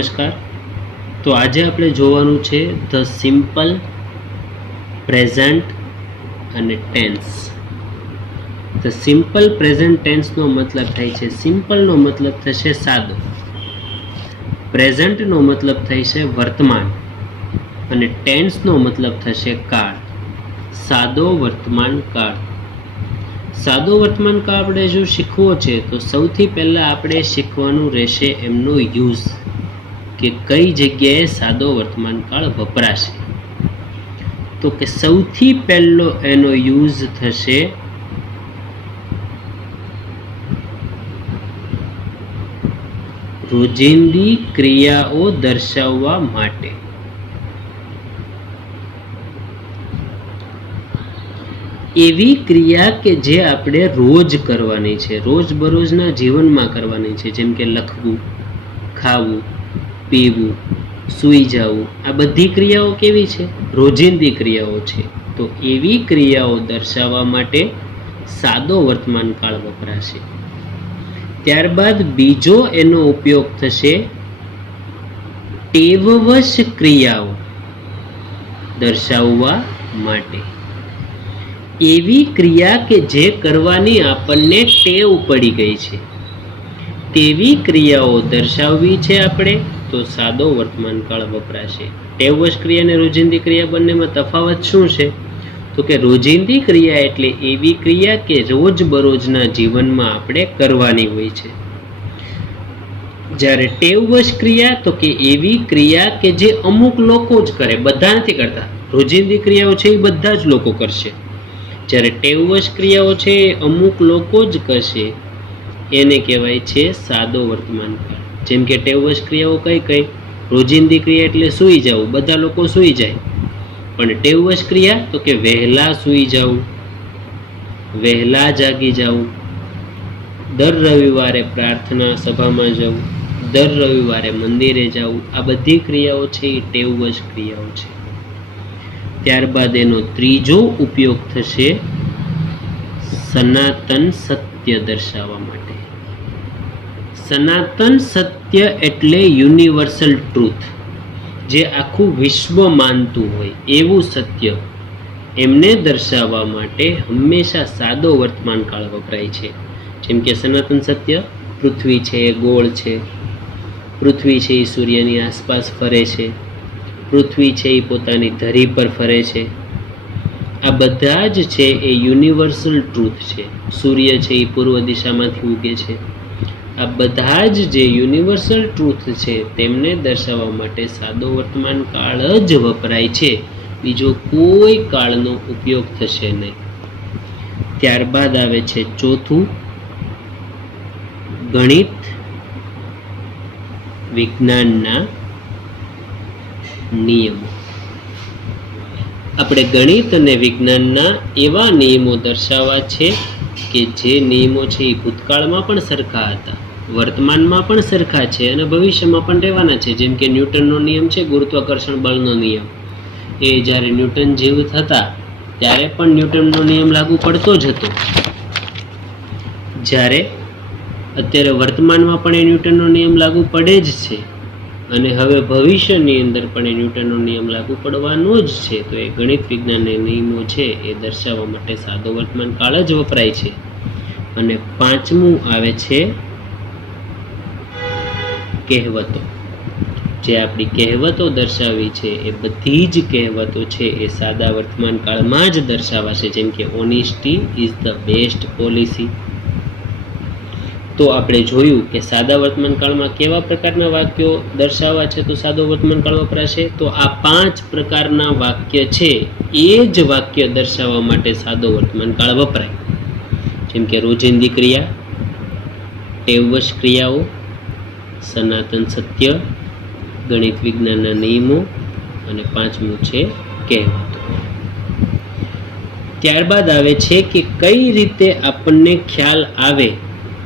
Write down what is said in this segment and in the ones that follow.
નમસ્કાર. તો આજે આપણે જોવાનું છે ધ સિમ્પલ, પ્રેઝન્ટ અને ટેન્સ. ધ સિમ્પલ પ્રેઝન્ટ ટેન્સનો મતલબ થાય છે સિમ્પલનો મતલબ થશે સાદો, પ્રેઝન્ટનો મતલબ થાય છે વર્તમાન અને ટેન્સનો મતલબ થશે કાળ. સાદો વર્તમાન કાળ. સાદો વર્તમાન કાળ આપણે જો શીખવો છે તો સૌથી પહેલાં આપણે શીખવાનું રહેશે એમનો યુઝ, કે કઈ જગ્યાએ સાદો વર્તમાન કાળ વપરાશે. તો કે સૌથી પહેલો એનો યુઝ થશે રોજિંદી ક્રિયાઓ દર્શાવવા માટે. એવી ક્રિયા કે જે આપણે રોજ કરવાની છે, રોજબરોજના જીવનમાં કરવાની છે, જેમ કે લખવું, ખાવું, પીવું, સૂઈ જવું. આ બધી ક્રિયાઓ કેવી છે? રોજિંદી ક્રિયાઓ છે. તો એવી ક્રિયાઓ દર્શાવવા માટે સાદો વર્તમાન કાળ વપરાશે. ત્યારબાદ બીજો એનો ઉપયોગ થશે ટેવવશ ક્રિયાઓ દર્શાવવા માટે. એવી ક્રિયા કે જે કરવાની આપણને ટેવ પડી ગઈ છે, તેવી ક્રિયાઓ દર્શાવવી છે આપણે, તો સાદો વર્તમાન કાળ વપરાશે. ટેવવશ ક્રિયા અને રોજિંદી ક્રિયા બંનેમાં તફાવત શું છે? તો કે રોજિંદી ક્રિયા એટલે એવી ક્રિયા કે રોજબરોજના જીવનમાં આપણે કરવાની હોય છે, જ્યારે ટેવવશ ક્રિયા તો કે એવી ક્રિયા કે જે અમુક લોકો જ કરે, બધા નથી કરતા. રોજિંદી ક્રિયાઓ છે એ બધા જ લોકો કરશે, જ્યારે ટેવવશ ક્રિયાઓ છે એ અમુક લોકો જ કરશે. એને કહેવાય છે સાદો વર્તમાન કાળ. જેમ કે ટેવવશ ક્રિયાઓ કઈ કઈ? રોજિંદી ક્રિયા એટલે સૂઈ જવું, બધા લોકો સૂઈ જાય. પણ ટેવવશ ક્રિયા તો કે વહેલા સૂઈ જવું, વહેલા જાગી જવું, દર રવિવારે પ્રાર્થના સભામાં જવું, દર રવિવારે મંદિરે જવું. આ બધી ક્રિયાઓ છે એ ટેવવશ ક્રિયાઓ છે. ત્યારબાદ એનો ત્રીજો ઉપયોગ થશે સનાતન સત્ય દર્શાવવા માટે. સનાતન સત્ય એટલે યુનિવર્સલ ટ્રુથ, જે આખું વિશ્વ માનતું હોય એવું સત્ય, એમને દર્શાવવા માટે હંમેશા સાદો વર્તમાન કાળ વપરાય છે. જેમ કે સનાતન સત્ય, પૃથ્વી છે એ ગોળ છે, પૃથ્વી છે એ સૂર્યની આસપાસ ફરે છે, પૃથ્વી છે એ પોતાની ધરી પર ફરે છે. આ બધા જ છે એ યુનિવર્સલ ટ્રુથ છે. સૂર્ય છે એ પૂર્વ દિશામાંથી ઉગે છે. આ બધા જ જે યુનિવર્સલ ટ્રુથ છે તેમને દર્શાવવા માટે સાદો વર્તમાન કાળ જ વપરાય છે, બીજો કોઈ કાળનો ઉપયોગ થશે નહીં. ત્યારબાદ આવે છે ચોથું, ગણિત વિજ્ઞાનના નિયમો. આપણે ગણિત અને વિજ્ઞાનના એવા નિયમો દર્શાવવા છે કે જે નિયમો છે એ ભૂતકાળમાં પણ સરખા હતા, વર્તમાનમાં પણ સરખા છે અને ભવિષ્યમાં પણ રહેવાના છે. જેમ કે ન્યૂટનનો નિયમ છે, ગુરુત્વાકર્ષણ બળનો નિયમ, એ જ્યારે ન્યૂટન જીવિત હતા ત્યારે પણ ન્યૂટનનો નિયમ લાગુ પડતો જ હતો. જ્યારે અત્યારે વર્તમાનમાં પણ એ ન્યૂટનનો નિયમ લાગુ પડે જ છે અને હવે ભવિષ્યની અંદર પણ એ ન્યૂટનનો નિયમ લાગુ પડવાનો જ છે. તો એ ગણિત વિજ્ઞાનના નિયમો છે એ દર્શાવવા માટે સાદો વર્તમાન કાળ જ વપરાય છે. અને પાંચમું આવે છે કહેવતો. જે આપણી કહેવતો દર્શાવી છે એ બધી જ કહેવતો છે એ સાદા વર્તમાન કાળમાં જ દર્શાવાશે. જેમ કે honesty is the best policy. તો આપણે જોયું કે સાદા વર્તમાન કાળમાં કેવા પ્રકારના વાક્યો દર્શાવવા છે તો સાદો વર્તમાન કાળ વપરાશે. તો આ 5 પ્રકારના વાક્ય છે એ જ વાક્ય દર્શાવવા માટે સાદો વર્તમાન કાળ વપરાય. જેમ કે રોજિંદી ક્રિયા, ટેવવશ ક્રિયાઓ, સનાતન સત્ય, ગણિત વિજ્ઞાનના નિયમો અને પાંચમું છે કહેવતો. ત્યારબાદ આવે છે કે કઈ રીતે આપણને ખ્યાલ આવે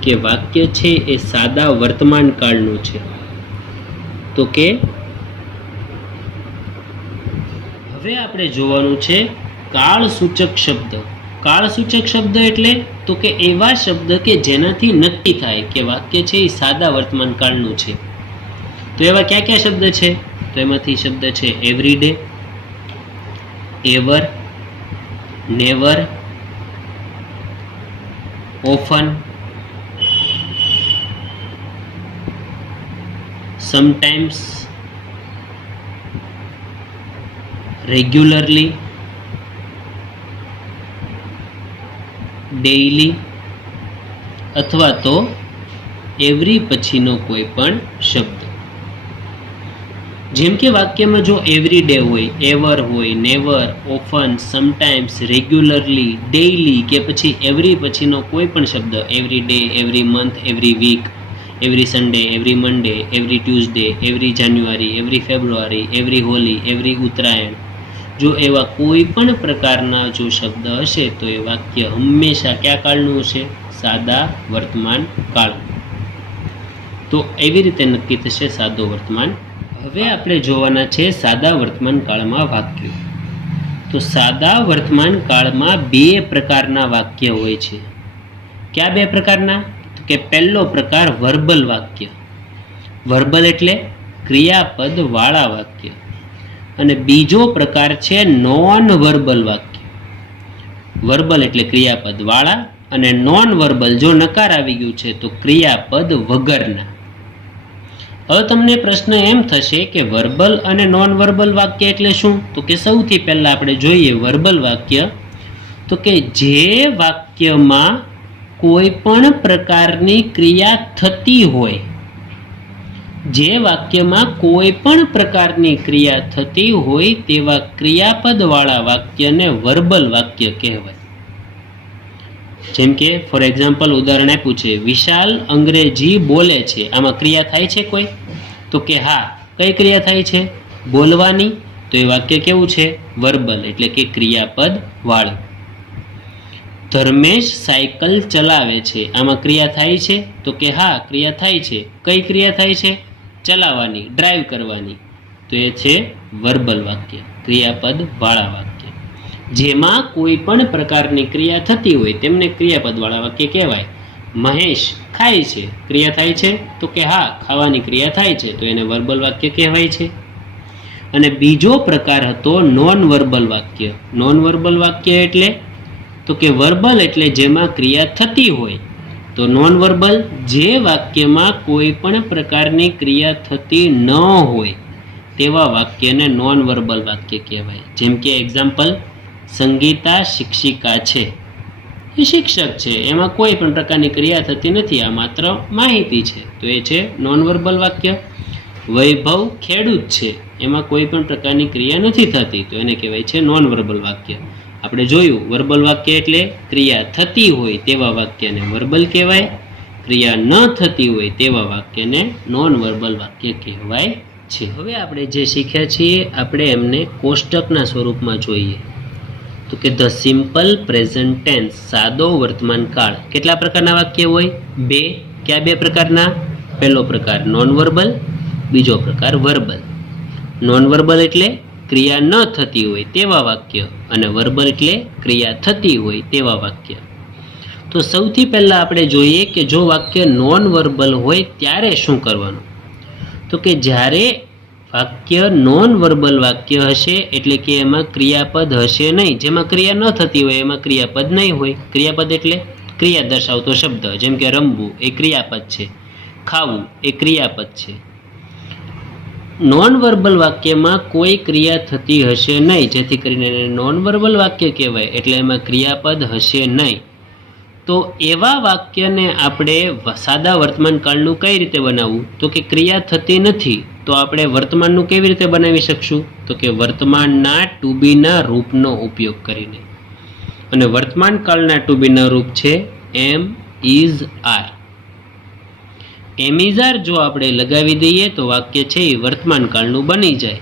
કે વાક્ય છે એ સાદા વર્તમાન કાળનું છે. તો કે હવે આપણે જોવાનું છે કાળસૂચક શબ્દ. કાળસૂચક શબ્દ એટલે તો કે એવા શબ્દ કે જેનાથી નક્કી થાય કે વાક્ય છે એ સાદા વર્તમાન કાળનું છે. તો એવા ક્યાં ક્યાં શબ્દ છે? તો એમાંથી શબ્દ છે every day, ever, never, often, sometimes, regularly, daily અથવા તો એવરી પછીનો કોઈ પણ શબ્દ. જેમ કે વાક્યમાં જો એવરી ડે હોય, એવર હોય, never, often, sometimes, regularly, daily કે પછી એવરી પછીનો કોઈ પણ શબ્દ, every day, every month, every week, every Sunday, every Monday, every Tuesday, every January, every February, every Holi, every Uttarayan, જો એવા કોઈ પણ પ્રકારના જો શબ્દ હશે તો એ વાક્ય હંમેશા કયા કાળનું હશે? સાદા વર્તમાન કાળ. તો એવી રીતે નક્કી થશે સાદો વર્તમાન. હવે આપણે જોવાના છે સાદા વર્તમાન કાળમાં વાક્યો. તો સાદા વર્તમાન કાળમાં બે પ્રકારના વાક્ય હોય છે. કયા બે પ્રકારના? તો કે પહેલો પ્રકાર વર્બલ વાક્ય. વર્બલ એટલે ક્રિયાપદ વાળા વાક્ય. અને બીજો પ્રકાર છે નોન વર્બલ વાક્ય. વર્બલ એટલે ક્રિયાપદ વાળા અને નોન વર્બલ જો નકાર આવી ગયું છે તો ક્રિયાપદ વગરના. હવે તમને પ્રશ્ન એમ થશે કે વર્બલ અને નોન વર્બલ વાક્ય એટલે શું? તો કે સૌથી પહેલા આપણે જોઈએ વર્બલ વાક્ય. તો કે જે વાક્યમાં કોઈ પણ પ્રકારની ક્રિયા થતી હોય, જે વાક્યમાં કોઈ પણ પ્રકારની ક્રિયા થતી હોય તેવા ક્રિયાપદ વાળા વાક્યને વર્બલ વાક્ય કહેવાય. જેમ કે ફોર એક્ઝામ્પલ ઉદાહરણ આપ્યું છે, વિશાલ અંગ્રેજી બોલે છે. આમાં ક્રિયા થાય છે કોઈ? તો કે હા. કઈ ક્રિયા થાય છે? બોલવાની. તો એ વાક્ય કેવું છે? વર્બલ એટલે કે ક્રિયાપદ વાળું. ધર્મેશ સાયકલ ચલાવે છે. આમાં ક્રિયા થાય છે? તો કે હા ક્રિયા થાય છે. કઈ ક્રિયા થાય છે? ચલાવવાની, ડ્રાઈવ કરવાની. તો એ છે વર્બલ વાક્ય, ક્રિયાપદ વાળા વાક્ય. જેમાં કોઈ પણ પ્રકારની ક્રિયા થતી હોય તેમને ક્રિયાપદ વાળા વાક્ય કહેવાય. મહેશ ખાય છે. ક્રિયા થાય છે? તો કે હા ખાવાની ક્રિયા થાય છે. તો એને વર્બલ વાક્ય કહેવાય છે. અને બીજો પ્રકાર હતો નોન વર્બલ વાક્ય. નોન વર્બલ વાક્ય એટલે? તો કે વર્બલ એટલે જેમાં ક્રિયા થતી હોય. તો નોન વર્બલ જે વાક્યમાં કોઈ પણ પ્રકારની ક્રિયા થતી ન હોય તેવા વાક્યને નોન વર્બલ વાક્ય કહેવાય. જેમ કે એક્ઝામ્પલ, સંગીતા શિક્ષિકા છે. એ શિક્ષક છે, એમાં કોઈ પણ પ્રકારની ક્રિયા થતી નથી, આ માત્ર માહિતી છે. તો એ છે નોન વર્બલ વાક્ય. વૈભવ ખેડૂત છે, એમાં કોઈ પણ પ્રકારની ક્રિયા નથી થતી, તો એને કહેવાય છે નોન વર્બલ વાક્ય. આપણે જોયું વર્બલ વાક્ય એટલે ક્રિયા થતી હોય તેવા વાક્યને વર્બલ કહેવાય, ક્રિયા ન થતી હોય તેવા વાક્યને નોન વર્બલ વાક્ય કહેવાય છે. હવે આપણે જે શીખ્યા છીએ આપણે એમને કોષ્ટકના સ્વરૂપમાં જોઈએ. તો કે ધ સિમ્પલ પ્રેઝન્ટ ટેન્સ, સાદો વર્તમાન કાળ. કેટલા પ્રકારના વાક્ય હોય? બે. કયા બે પ્રકારના? પહેલો પ્રકાર નોન વર્બલ, બીજો પ્રકાર વર્બલ. નોન વર્બલ એટલે ક્રિયા ન થતી હોય તેવા વાક્ય અને વર્બલ એટલે ક્રિયા થતી હોય તેવા વાક્ય. તો સૌથી પહેલા આપણે જોઈએ કે જો વાક્ય નોન વર્બલ હોય ત્યારે શું કરવાનું. તો કે જ્યારે વાક્ય નોન વર્બલ વાક્ય હશે એટલે કે એમાં ક્રિયાપદ હશે નહીં. જેમાં ક્રિયા ન થતી હોય એમાં ક્રિયાપદ નહીં હોય. ક્રિયાપદ એટલે ક્રિયા દર્શાવતો શબ્દ. જેમ કે રમવું એ ક્રિયાપદ છે, ખાવું એ ક્રિયાપદ છે. નોન વર્બલ વાક્યમાં કોઈ ક્રિયા થતી હશે નહીં, જેથી કરીને એને નોન વર્બલ વાક્ય કહેવાય. એટલે એમાં ક્રિયાપદ હશે નહીં. તો એવા વાક્યને આપણે સાદા વર્તમાન કાળનું કઈ રીતે બનાવવું? તો કે ક્રિયા થતી નથી તો આપણે વર્તમાનનું કેવી રીતે બનાવી શકશું? તો કે વર્તમાનના ટુ બીના રૂપનો ઉપયોગ કરીને. અને વર્તમાન કાળના ટુ બીના રૂપ છે am, is, are. Am is are જો આપણે લગાવી દઈએ તો વાક્ય છે એ વર્તમાન કાળનું બની જાય.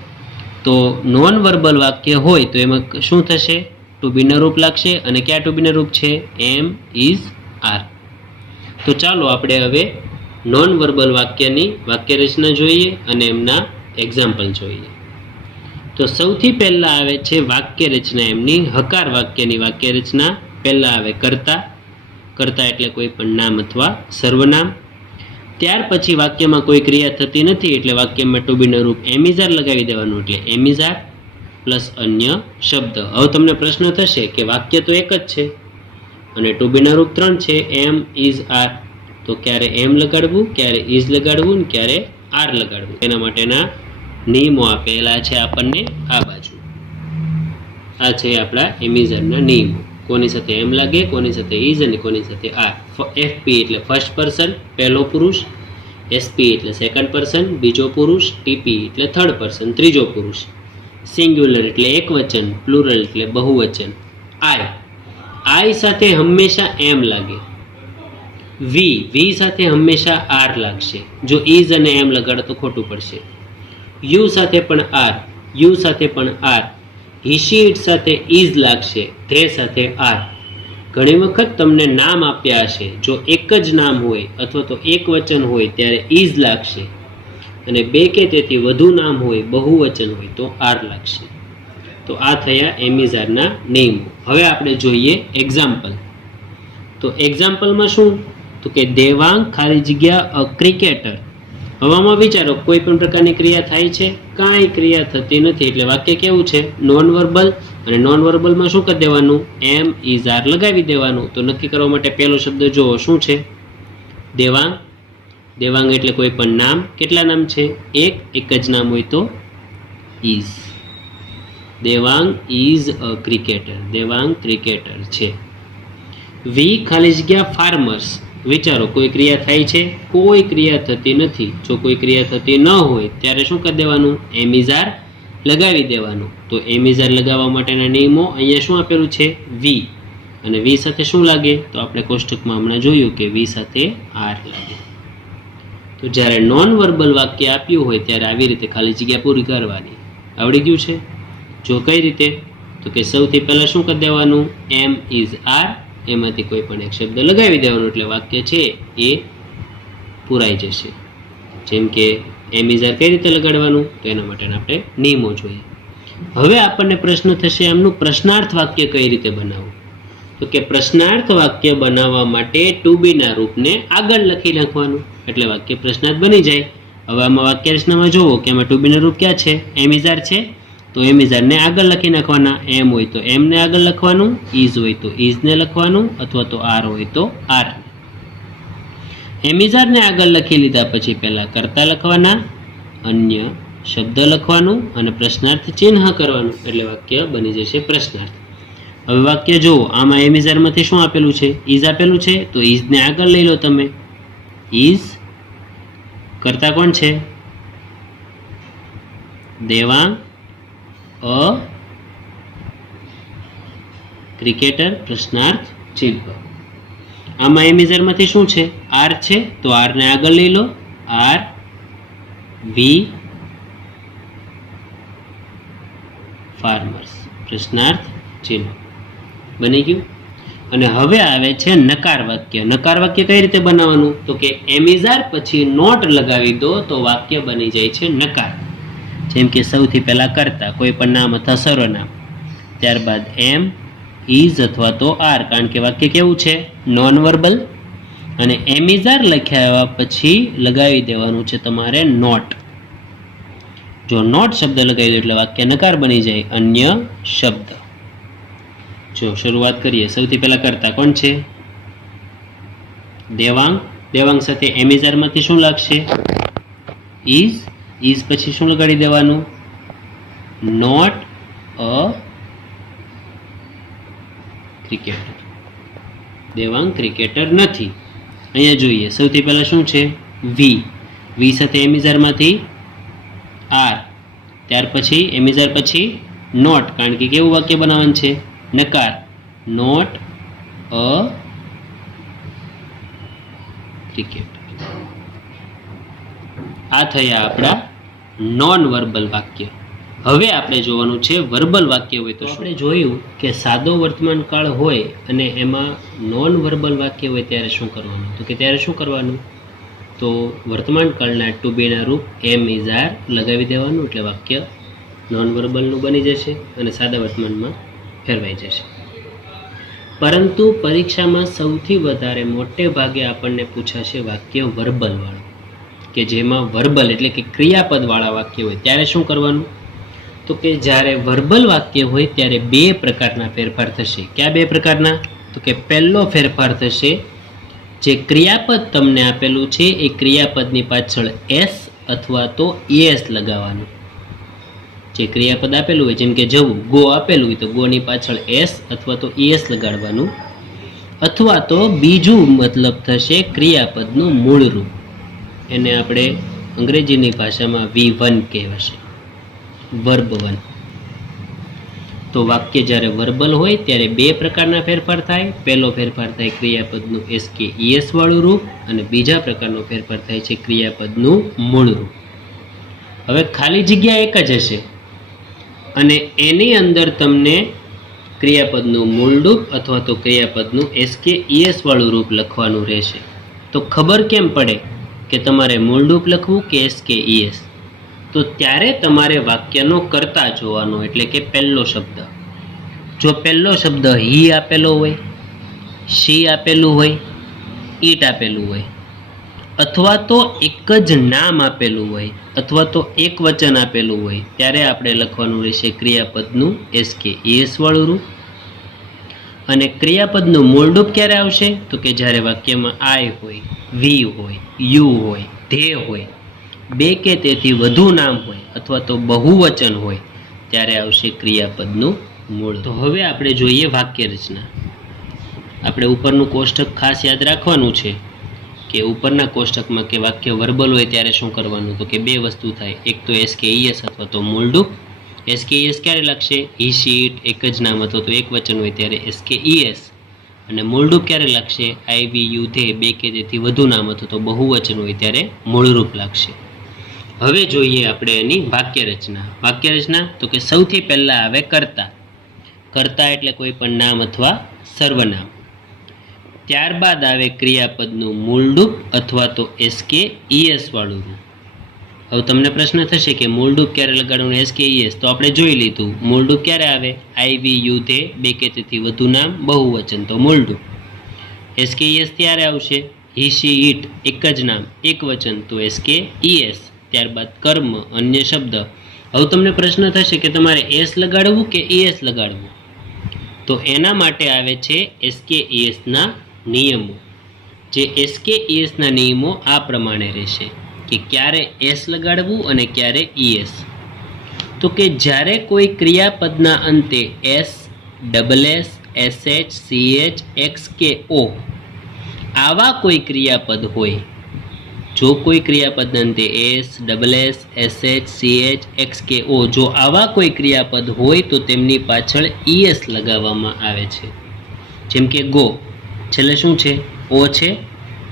તો નોન વર્બલ વાક્ય હોય તો એમાં શું થશે? ટુ બીના રૂપ લાગશે. અને કયા ટુ બીના રૂપ છે? Am, is, R. તો ચાલો આપણે હવે નોન વર્બલ વાક્યની વાક્ય રચના જોઈએ અને એમના એક્ઝામ્પલ જોઈએ. તો સૌથી પહેલા આવે છે વાક્ય રચના એમની. હકાર વાક્યની વાક્ય રચના. પહેલા આવે કર્તા. કર્તા એટલે કોઈ પણ નામ અથવા સર્વનામ. ત્યાર પછી વાક્યમાં કોઈ ક્રિયા થતી નથી એટલે વાક્યમાં ટુ બીનું રૂપ એમ ઇઝ આર લગાવી દેવાનું, એટલે એમ ઇઝ આર પ્લસ અન્ય શબ્દ. હવે તમને પ્રશ્ન થશે કે વાક્ય તો એક જ છે અને ટુ બીના રૂપ 3 છે, એમ ઇઝ આર, તો ક્યારે એમ લગાડવું, ક્યારે ઇઝ લગાડવું ને ક્યારે આર લગાડવું. એના માટેના નિયમો આપેલા છે આપણને આ બાજુ. આ છે આપણા એમ ઇઝ આરના નિયમો. કોની સાથે એમ લાગે, કોની સાથે ઇઝ અને કોની સાથે આર. એફપી એટલે ફર્સ્ટ પર્સન પહેલો પુરુષ, એસપી એટલે સેકન્ડ પર્સન બીજો પુરુષ, ટીપી એટલે થર્ડ પર્સન ત્રીજો પુરુષ, સિંગ્યુલર એટલે એક વચન, પ્લુરલ એટલે બહુવચન. આઈ સાથે હંમેશા એમ લાગે. વી સાથે હંમેશા આર લાગશે. જો ઇઝ અને એમ લગાડો તો ખોટું પડશે. યુ સાથે પણ આર, યુ સાથે પણ આર. હી શી ઇટ સાથે ઇઝ લાગશે, ધે સાથે આર. ઘણી વખત તમને નામ આપ્યા હશે, જો એક જ નામ હોય અથવા તો એક વચન હોય ત્યારે ઇઝ લાગશે અને બે કે તેથી વધુ નામ હોય બહુવચન હોય તો આર લાગશે. તો આ થયા એમ ઇઝ આરના નિયમો. હવે આપણે જોઈએ એક્ઝામ્પલ. તો એક્ઝામ્પલમાં શું, તો કે દેવાંગ ખાલી જગ્યા અ ક્રિકેટર. હવામાં વિચારો કોઈ પણ પ્રકારની ક્રિયા થાય છે, કાંઈ ક્રિયા થતી નથી એટલે વાક્ય કેવું છે, નોન વર્બલ. અને નોન વર્બલમાં શું કરી દેવાનું, એમ ઇઝ આર લગાવી દેવાનું. તો નક્કી કરવા માટે પહેલો શબ્દ જુઓ શું છે, દેવાંગ. દેવાંગ એટલે કોઈ પણ નામ. કેટલા નામ છે, એક જ નામ હોય તો is. Devang is a cricketer, Devang cricketer છે. વી ખાલી જગ્યા ફાર્મર્સ. વિચારો કોઈ ક્રિયા થાય છે, કોઈ ક્રિયા થતી નથી. જો કોઈ ક્રિયા થતી ન હોય ત્યારે શું કરી દેવાનું, એમ ઇઝ આર લગાવી દેવાનું. તો એમ ઇઝ આર લગાવવા માટેના નિયમો અહીંયા શું આપેલું છે, વી. અને વી સાથે શું લાગે, તો આપણે કોષ્ટકમાં હમણાં જોયું કે વી સાથે આર લાગે. તો જ્યારે નોન વર્બલ વાક્ય આપ્યું હોય ત્યારે આવી રીતે ખાલી જગ્યા પૂરી કરવાની. આવડી ગયું છે? જો કઈ રીતે, તો કે સૌથી પહેલા શું કરી દેવાનું, એમ ઇઝ આર, એમાંથી કોઈ પણ એક શબ્દ લગાવી દેવાનો એટલે વાક્ય છે એ પૂરાઈ જશે. જેમ કે એમ ઇઝ આર કઈ રીતે લગાડવાનું, તો એના માટેના આપણે નિયમો જોઈએ. હવે આપણને પ્રશ્ન થશે એમનું પ્રશ્નાર્થ વાક્ય કઈ રીતે બનાવવું. તો કે પ્રશ્નાર્થ વાક્ય બનાવવા માટે ટુ બીના રૂપને આગળ લખી નાખવાનું એટલે વાક્ય પ્રશ્નાર્થ બની જાય. હવે આમાં વાક્ય રચનામાં જુઓ કે આમાં ટુ બીના રૂપ ક્યાં છે, એમ ઇઝ આર છે, તો એમ ઇઝ આરને આગળ લખી નાખવાના. એમ હોય તો એમને આગળ લખવાનું, ઇઝ હોય તો ઇઝને લખવાનું અથવા તો આર હોય તો આર. એમ ઇઝ આરને આગળ લખી લીધા પછી પહેલા કર્તા લખવાના, અન્ય શબ્દ લખવાનું અને પ્રશ્નાર્થ ચિહ્ન કરવાનું એટલે વાક્ય બની જશે પ્રશ્નાર્થ. હવે વાક્ય જુઓ, આમાં એમ ઇઝ આરમાંથી શું આપેલું છે, ઇઝ આપેલું છે, તો ઇઝને આગળ લઈ લો તમે. ઇઝ કર્તા કોણ છે, દેવાંગ અ ક્રિકેટર પ્રશ્નાર્થ ચિહ્ન. આમાં એમ ઇઝ આરમાંથી શું છે, આર છે, તો આરને આગળ લઈ લો. આર વી ફાર્મર્સ પ્રશ્નાર્થ ચિહ્ન બની ગયું. અને હવે આવે છે નકાર વાક્ય. નકાર વાક્ય કઈ રીતે બનાવવાનું, તો કે એમ ઇઝ આર પછી નોટ લગાવી દો તો વાક્ય બની જાય છે નકાર. જેમ કે સૌથી પહેલા કરતા કોઈ પણ નામ અથવા સર્વનામ, ત્યારબાદ એમ ઇઝ અથવા તો આર, કારણ કે વાક્ય કેવું છે, નોન વર્બલ. અને એમ ઇઝ આર લખ્યા પછી લગાવી દેવાનું છે તમારે નોટ. જો નોટ શબ્દ લગાવી દો એટલે વાક્ય નકાર બની જાય, અન્ય શબ્દ. જો શરૂઆત કરીએ, સૌથી પહેલા કરતા કોણ છે, દેવાંગ. દેવાંગ સાથે એમ ઇઝ આર માંથી શું લાગશે, ઇઝ. ઇઝ પછી શું લગાડી દેવાનું, not a cricketer. Devang cricketer નથી. અહીંયા જોઈએ, સૌથી પહેલા શું છે, વી. વી સાથે એમ ઇઝ આર માંથી આર, ત્યાર પછી એમ ઇઝ આર પછી નોટ, કારણ કે કેવું વાક્ય બનાવવાનું છે, નકાર. Not a cricketer. આ થયા આપણા નોન વર્બલ વાક્ય. હવે આપણે જોવાનું છે વર્બલ વાક્ય હોય તો આપણે જોયું કે સાદો વર્તમાન કાળ હોય અને એમાં નોન વર્બલ વાક્ય હોય ત્યારે શું કરવાનું, તો કે ત્યારે શું કરવાનું, તો વર્તમાન કાળના ટુ બીના રૂપ એમ ઇઝ આર લગાવી દેવાનું એટલે વાક્ય નોન વર્બલનું બની જશે અને સાદા વર્તમાનમાં ફેરવાઈ જશે. પરંતુ પરીક્ષામાં સૌથી વધારે મોટે ભાગે આપણને પૂછાશે વાક્ય વર્બલ વાળું. કે જેમાં વર્બલ એટલે કે ક્રિયાપદવાળા વાક્ય હોય ત્યારે શું કરવાનું? તો કે જ્યારે વર્બલ વાક્ય હોય ત્યારે બે પ્રકારના ફેરફાર થશે. કયા બે પ્રકારના? તો કે પહેલો ફેરફાર થશે, જે ક્રિયાપદ તમને આપેલું છે એ ક્રિયાપદની પાછળ એસ અથવા તો એસ લગાવવાનું. જે ક્રિયાપદ આપેલું હોય, જેમ કે જવું, ગો આપેલું હોય તો ગોની પાછળ એસ અથવા તો એસ લગાડવાનું. અથવા તો બીજું મતલબ થશે ક્રિયાપદનું મૂળ રૂપ. એને આપણે અંગ્રેજીની ભાષામાં V1 કહેવાશે, વર્બ 1. તો વાક્ય જ્યારે વર્બલ હોય ત્યારે બે પ્રકારના ફેરફાર થાય. પહેલો ફેરફાર થાય ક્રિયાપદનું SKES વાળું રૂપ, અને બીજા પ્રકારનો ફેરફાર થાય છે ક્રિયાપદનું મૂળ રૂપ. હવે ખાલી જગ્યા એક જ હશે અને એની અંદર તમને ક્રિયાપદનું મૂળ રૂપ અથવા તો ક્રિયાપદનું SKES વાળું રૂપ લખવાનું રહેશે. તો ખબર કેમ પડે કે તમારે મૂળ રૂપ લખવું કે SKES? તો ત્યારે તમારે વાક્યનો કર્તા જોવાનો, એટલે કે પહેલો શબ્દ. જો પહેલો શબ્દ હી આપેલો હોય, શી આપેલું હોય, ઈટ આપેલું હોય, અથવા તો એક જ નામ આપેલું હોય, અથવા તો એક વચન આપેલું હોય, ત્યારે આપણે લખવાનું રહેશે ક્રિયાપદનું SKES વાળું રૂપ. અને ક્રિયાપદનું મૂળ રૂપ ક્યારે આવશે? તો કે જ્યારે વાક્યમાં આઈ હોય, વી હોય, યુ હોય, ધે હોય, બે કે તેથી વધુ નામ હોય, અથવા તો બહુવચન હોય, ત્યારે આવશે ક્રિયાપદનું મૂળ. તો હવે આપણે જોઈએ વાક્ય રચના. આપણે ઉપરનું કોષ્ટક ખાસ યાદ રાખવાનું છે કે ઉપરના કોષ્ટકમાં કે વાક્ય વર્બલ હોય ત્યારે શું કરવાનું? તો કે બે વસ્તુ થાય, એક તો SKES અથવા તો મૂળ રૂપ. SKES ક્યારે લાગશે? હી, શી, ઇટ એક જ નામ અથવા તો એક વચન હોય ત્યારે SKES. અને મૂળ રૂપ ક્યારે લાગશે? આઈ, વી, યુ, ધે બે કે તેથી વધુ નામ અથવા તો બહુવચન હોય ત્યારે મૂળ રૂપ લાગશે. હવે જોઈએ આપણે એની વાક્ય રચના. વાક્ય રચના તો કે સૌથી પહેલા આવે કર્તા. કર્તા એટલે કોઈ પણ નામ અથવા સર્વનામ. ત્યારબાદ આવે ક્રિયાપદનું મૂળ રૂપ અથવા તો SKES વાળું રૂપ. હવે તમને પ્રશ્ન થશે કે મૂળ રૂપ ક્યારે લગાડવાનું, SKES? તો આપણે જોઈ લીધું. મૂળ રૂપ ક્યારે આવે? આઈ, વી, યુ, ધે બે કે તેથી વધુ નામ, બહુવચન તો મૂળ રૂપ. SKES ત્યારે આવશે હી, શી, ઇટ એક જ નામ, એક વચન તો SKES. ત્યારબાદ કર્મ, અન્ય શબ્દ. હવે તમને પ્રશ્ન થશે કે તમારે એસ લગાડવું કે ES લગાડવું? તો એના માટે આવે છે SKES ના નિયમો. જે SKES ના નિયમો આ પ્રમાણે રહેશે કે ક્યારે એસ લગાડવું અને ક્યારે ES. તો કે જ્યારે કોઈ ક્રિયાપદના અંતે S, SS, SH, CH, X કે O આવા કોઈ ક્રિયાપદ હોય, જો કોઈ ક્રિયાપદ અંતે S, SS, SH, CH, X કે O જો આવા કોઈ ક્રિયાપદ હોય તો તેમની પાછળ ES લગાવવામાં આવે છે. જેમ કે ગો, છેલ્લે શું છે? O છે,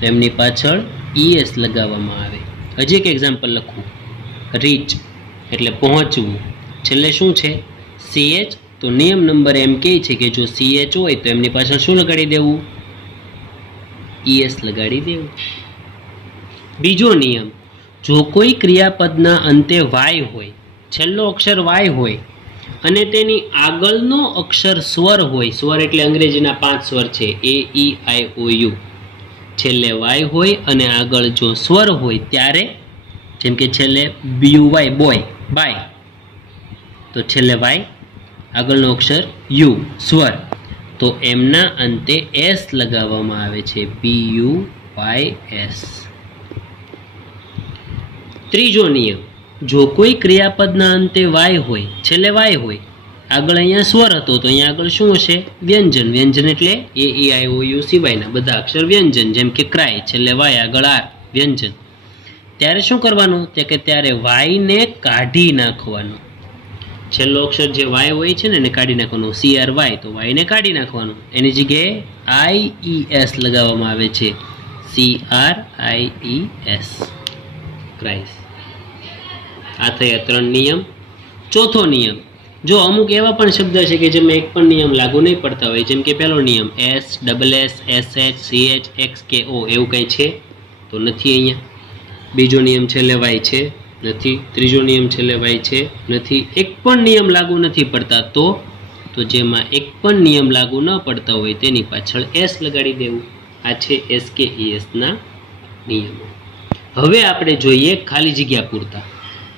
તો એમની પાછળ ES લગાવવામાં આવે. હજી એક એક્ઝામ્પલ લખું. રીચ એટલે પહોંચવું, છેલ્લે શું છે? CH, તો નિયમ નંબર એમ કહે છે કે જો CH હોય તો એમની પાછળ શું લગાડી દેવું? ES લગાડી દેવું. બીજો નિયમ, જો કોઈ ક્રિયાપદના અંતે Y હોય, છેલ્લો અક્ષર Y હોય અને તેની આગળનો અક્ષર સ્વર હોય, સ્વર એટલે અંગ્રેજીના 5 સ્વર છે AEIOU, છેલ્લે Y હોય અને આગળ જો સ્વર હોય ત્યારે, જેમ કે છેલ્લે BUY બોય, બાય, તો છેલ્લે Y, આગળનો અક્ષર U સ્વર, તો એમના અંતે S લગાવવામાં આવે છે, BUYS. ત્રીજો નિયમ, જો કોઈ ક્રિયાપદના અંતે Y હોય, છેલ્લે Y હોય, આગળ અહીંયા સ્વર હતો તો અહીંયા આગળ શું હશે? વ્યંજન. વ્યંજન એટલે AEIOU સિવાયના બધા અક્ષર વ્યંજન, જેમ કે ક્રાય, છેલ્લે Y, આગળ R, વ્યંજન. ત્યારે શું કરવાનું? કે ત્યારે Y ને કાઢી નાખવાનું. છેલ્લો અક્ષર જે Y હોય છે ને એને કાઢી નાખવાનું, CRY, તો Y ને કાઢી નાખવાનું. એની જગ્યાએ IES લગાવવામાં આવે છે, CRIES, ક્રાઇસ. આ થયા 3 નિયમ. ચોથો નિયમ, જો અમુક એવા પણ શબ્દ છે કે જેમાં એક પણ નિયમ લાગુ નહીં પડતા હોય, જેમ કે પહેલો નિયમ S, SS, SH, CH, X કે O એવું કંઈ છે તો નથી અહીંયા. બીજો નિયમ છેલ્લે Y છે, નથી. ત્રીજો નિયમ છેલ્લે Y છે, નથી. એક પણ નિયમ લાગુ નથી પડતા તો જેમાં એક પણ નિયમ લાગુ ન પડતા હોય તેની પાછળ S લગાડી દેવું. આ છે SKES ના નિયમો. હવે આપણે જોઈએ ખાલી જગ્યા પૂરતા.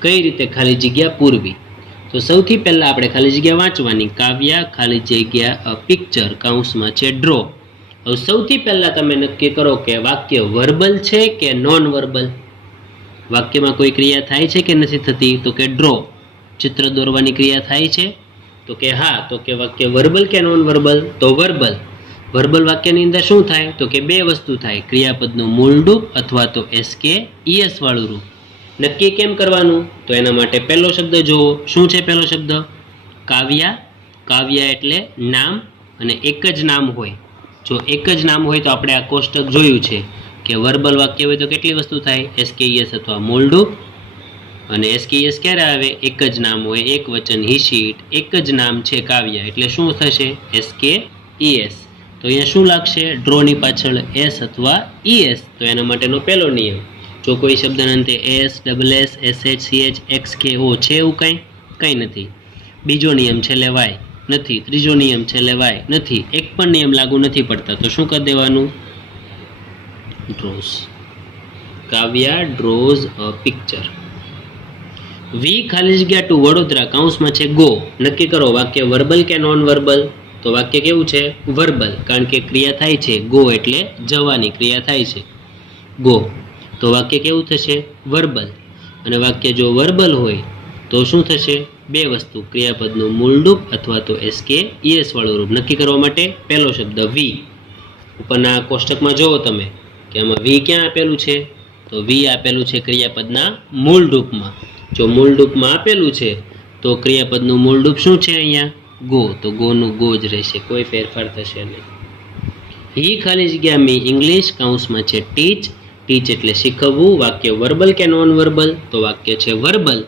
કઈ રીતે ખાલી જગ્યા પૂરવી? તો સૌથી પહેલા આપણે ખાલી જગ્યા વાંચવાની. કાવ્યા ખાલી જગ્યા પિક્ચર કૌંસમાં છે ડ્રો. હવે સૌથી પહેલા તમે નક્કી કરો કે વાક્ય વર્બલ છે કે નોન વર્બલ. વાક્યમાં કોઈ ક્રિયા થાય છે કે નથી થતી? તો કે ડ્રો, ચિત્ર દોરવાની ક્રિયા થાય છે. તો કે હા. તો કે વાક્ય વર્બલ કે નોન વર્બલ? તો વર્બલ. વર્બલ વાક્યની અંદર શું થાય? તો કે બે વસ્તુ થાય, ક્રિયાપદનું મૂળ રૂપ અથવા તો એસકે ઈએસ વાળું રૂપ. નક્કી કેમ કરવાનું? તો એના માટે પહેલો શબ્દ જોવો. શું છે પહેલો શબ્દ? કાવ્યા. કાવ્યા એટલે નામ, અને એક જ નામ હોય. જો એક જ નામ હોય તો આપણે આ કોષ્ટક જોયું છે કે વર્બલ વાક્ય હોય તો કેટલી વસ્તુ થાય? એસકેઈએસ અથવા મૂળ રૂપ. અને એસકેઈએસ ક્યારે આવે? એક જ નામ હોય, એક વચન, હી શીટ, એક જ નામ છે કાવ્યા, એટલે શું થશે? એસકેઈએસ. તો અહીંયા શું લાગશે? ડ્રોની પાછળ એસ અથવા ઈએસ. તો એના માટેનો પહેલો નિયમ, જો કોઈ શબ્દના અંતે S, double S, SH, CH, x કે ઓ છે એવું કંઈ નથી. બીજો નિયમ છે લેવાય નથી. ત્રીજો નિયમ છે લેવાય નથી. એક પણ નિયમ લાગુ નથી પડતા. તો શું કરી દેવાનું? Draws. Kavya draws a picture. વી ખાલી જગ્યા ટુ વડોદરા કૌંસમાં છે ગો. નક્કી કરો વાક્ય વર્બલ કે નોન વર્બલ? તો વાક્ય કેવું છે? વર્બલ, કારણ કે ક્રિયા થાય છે ગો, એટલે જવાની ક્રિયા થાય છે ગો. તો વાક્ય કેવું થશે? વર્બલ. અને વાક્ય જો વર્બલ હોય તો શું થશે? બે વસ્તુ, ક્રિયાપદનું મૂળ રૂપ અથવા તો એસકે ઈએસ વાળું રૂપ. નક્કી કરવા માટે પહેલો શબ્દ વી. ઉપરના કોષ્ટકમાં જુઓ તમે કે આમાં વી ક્યાં આપેલું છે? તો વી આપેલું છે ક્રિયાપદના મૂળ રૂપમાં. જો મૂળ રૂપમાં આપેલું છે તો ક્રિયાપદનું મૂળ રૂપ શું છે અહીંયા? ગો. તો ગોનું ગો જ રહેશે, કોઈ ફેરફાર થશે નહીં. હી ખાલી જગ્યા મી ઇંગ્લિશ કૌંસમાં છે ટીચ. ટીચ એટલે શીખવવું. વાક્ય વર્બલ કે નોન વર્બલ? તો વાક્ય છે વર્બલ,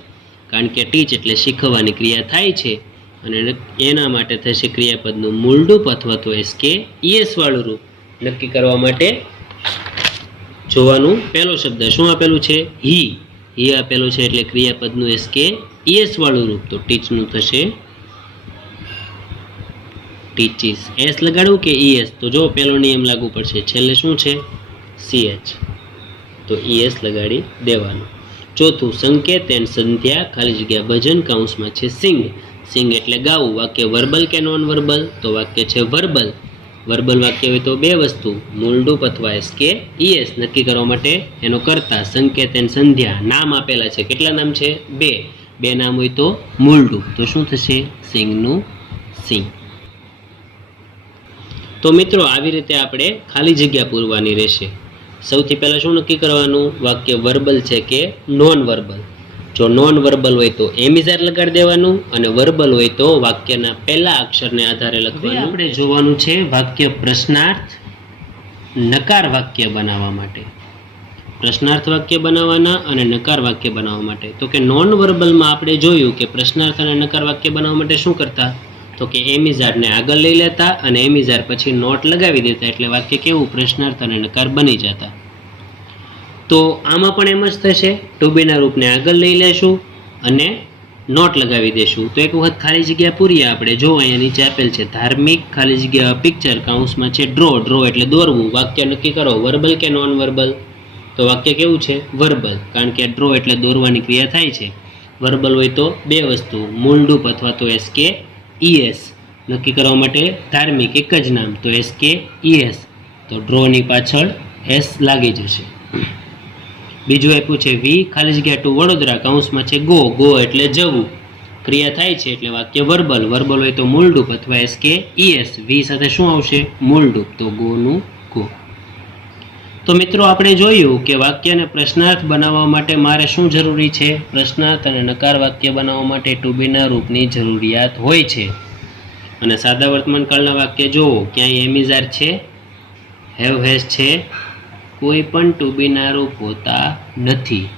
કારણ કે ટીચ એટલે શીખવવાની ક્રિયા થાય છે, અને એના માટે થશે ક્રિયાપદનું મૂળ રૂપ અથવા તો એસકે ઈએસ વાળું રૂપ. નક્કી કરવા માટે જોવાનું પહેલો શબ્દ શું આપેલું છે? હી. હી આપેલું છે એટલે ક્રિયાપદનું એસકે ઈએસ વાળું રૂપ. તો ટીચનું થશે ટીચીસ. એસ લગાડવું કે ઈએસ? તો જો પહેલો નિયમ લાગુ પડશે, છેલ્લે શું છે? સીએચ. તો ઈએસ લગાડી દેવાનું. ચોથું સંકેત એન્ડ સંધ્યા ખાલી જગ્યા ભજન કૌંસમાં છે સિંગ. સિંગ એટલે ગાવું. વાક્ય વર્બલ કે નોન વર્બલ? તો વાક્ય છે વર્બલ. વર્બલ વાક્ય હોય તો બે વસ્તુ, મૂળ રૂપ અથવા એસકે ઈએસ. નક્કી કરવા માટે એનો કરતા સંકેત એન્ડ સંધ્યા નામ આપેલા છે. કેટલા નામ છે? બે. બે નામ હોય તો મૂળ રૂપ. તો શું થશે? સિંગનું સિંગ. તો મિત્રો આવી રીતે આપણે ખાલી જગ્યા પૂરવાની રહેશે. સૌથી પહેલાં શું નક્કી કરવાનું? વાક્ય વર્બલ છે કે નોન વર્બલ. જો નોન વર્બલ હોય તો એમિઝાર લગાડી દેવાનું, અને વર્બલ હોય તો વાક્યના પહેલા અક્ષરને આધારે લખવાનું. આપણે જોવાનું છે વાક્ય પ્રશ્નાર્થ નકાર વાક્ય બનાવવા માટે. પ્રશ્નાર્થ વાક્ય બનાવવાના અને નકાર વાક્ય બનાવવા માટે. તો કે નોન વર્બલમાં આપણે જોયું કે પ્રશ્નાર્થ અને નકાર વાક્ય બનાવવા માટે શું કરતા? તો કે એમિઝારને આગળ લઈ લેતા અને એમિઝાર પછી નોટ લગાવી દેતા, એટલે વાક્ય કેવું? પ્રશ્નાર્થ અને નકાર બની જતા. તો આમાં પણ એમ જ થશે. ટુ બીના રૂપને આગળ લઈ લેશું અને નોટ લગાવી દેશું. તો એક વખત ખાલી જગ્યા પૂરીએ આપણે. જો અહીંયા નીચે આપેલ છે ધાર્મિક ખાલી જગ્યા પિક્ચર કૌંસમાં છે ડ્રો. ડ્રો એટલે દોરવું. વાક્ય નક્કી કરો વર્બલ કે નોન વર્બલ? તો વાક્ય કેવું છે? વર્બલ, કારણ કે ડ્રો એટલે દોરવાની ક્રિયા થાય છે. વર્બલ હોય તો બે વસ્તુ, મૂળ રૂપ અથવા તો એસકે ઈએસ. નક્કી કરવા માટે ધાર્મિક એક જ નામ, તો એસકે ઈએસ. તો ડ્રોની પાછળ એસ લાગી જશે. બીજું આપ્યું છે વી ખાલી જગ્યા ટુ વડોદરા કૌંસમાં છે ગો. ગો એટલે જવું. ક્રિયા થાય છે એટલે વાક્ય વર્બલ. વર્બલ હોય તો મૂળ રૂપ અથવા એસકે ઈએસ. વી સાથે શું આવશે? મૂળ રૂપ. તો ગોનું ગો. તો મિત્રો આપણે જોયું કે વાક્યને પ્રશ્નાર્થ બનાવવા માટે મારે શું જરૂરી છે? પ્રશ્નાર્થ અને નકાર વાક્ય બનાવવા માટે ટુ બીના રૂપની જરૂરિયાત હોય છે. અને સાદા વર્તમાન કાળના વાક્ય જોવો, ક્યાંય એમિઝાર છે, હેવ હેઝ છે, કોઈ પણ ટુ બીના રૂપ હોતા નથી.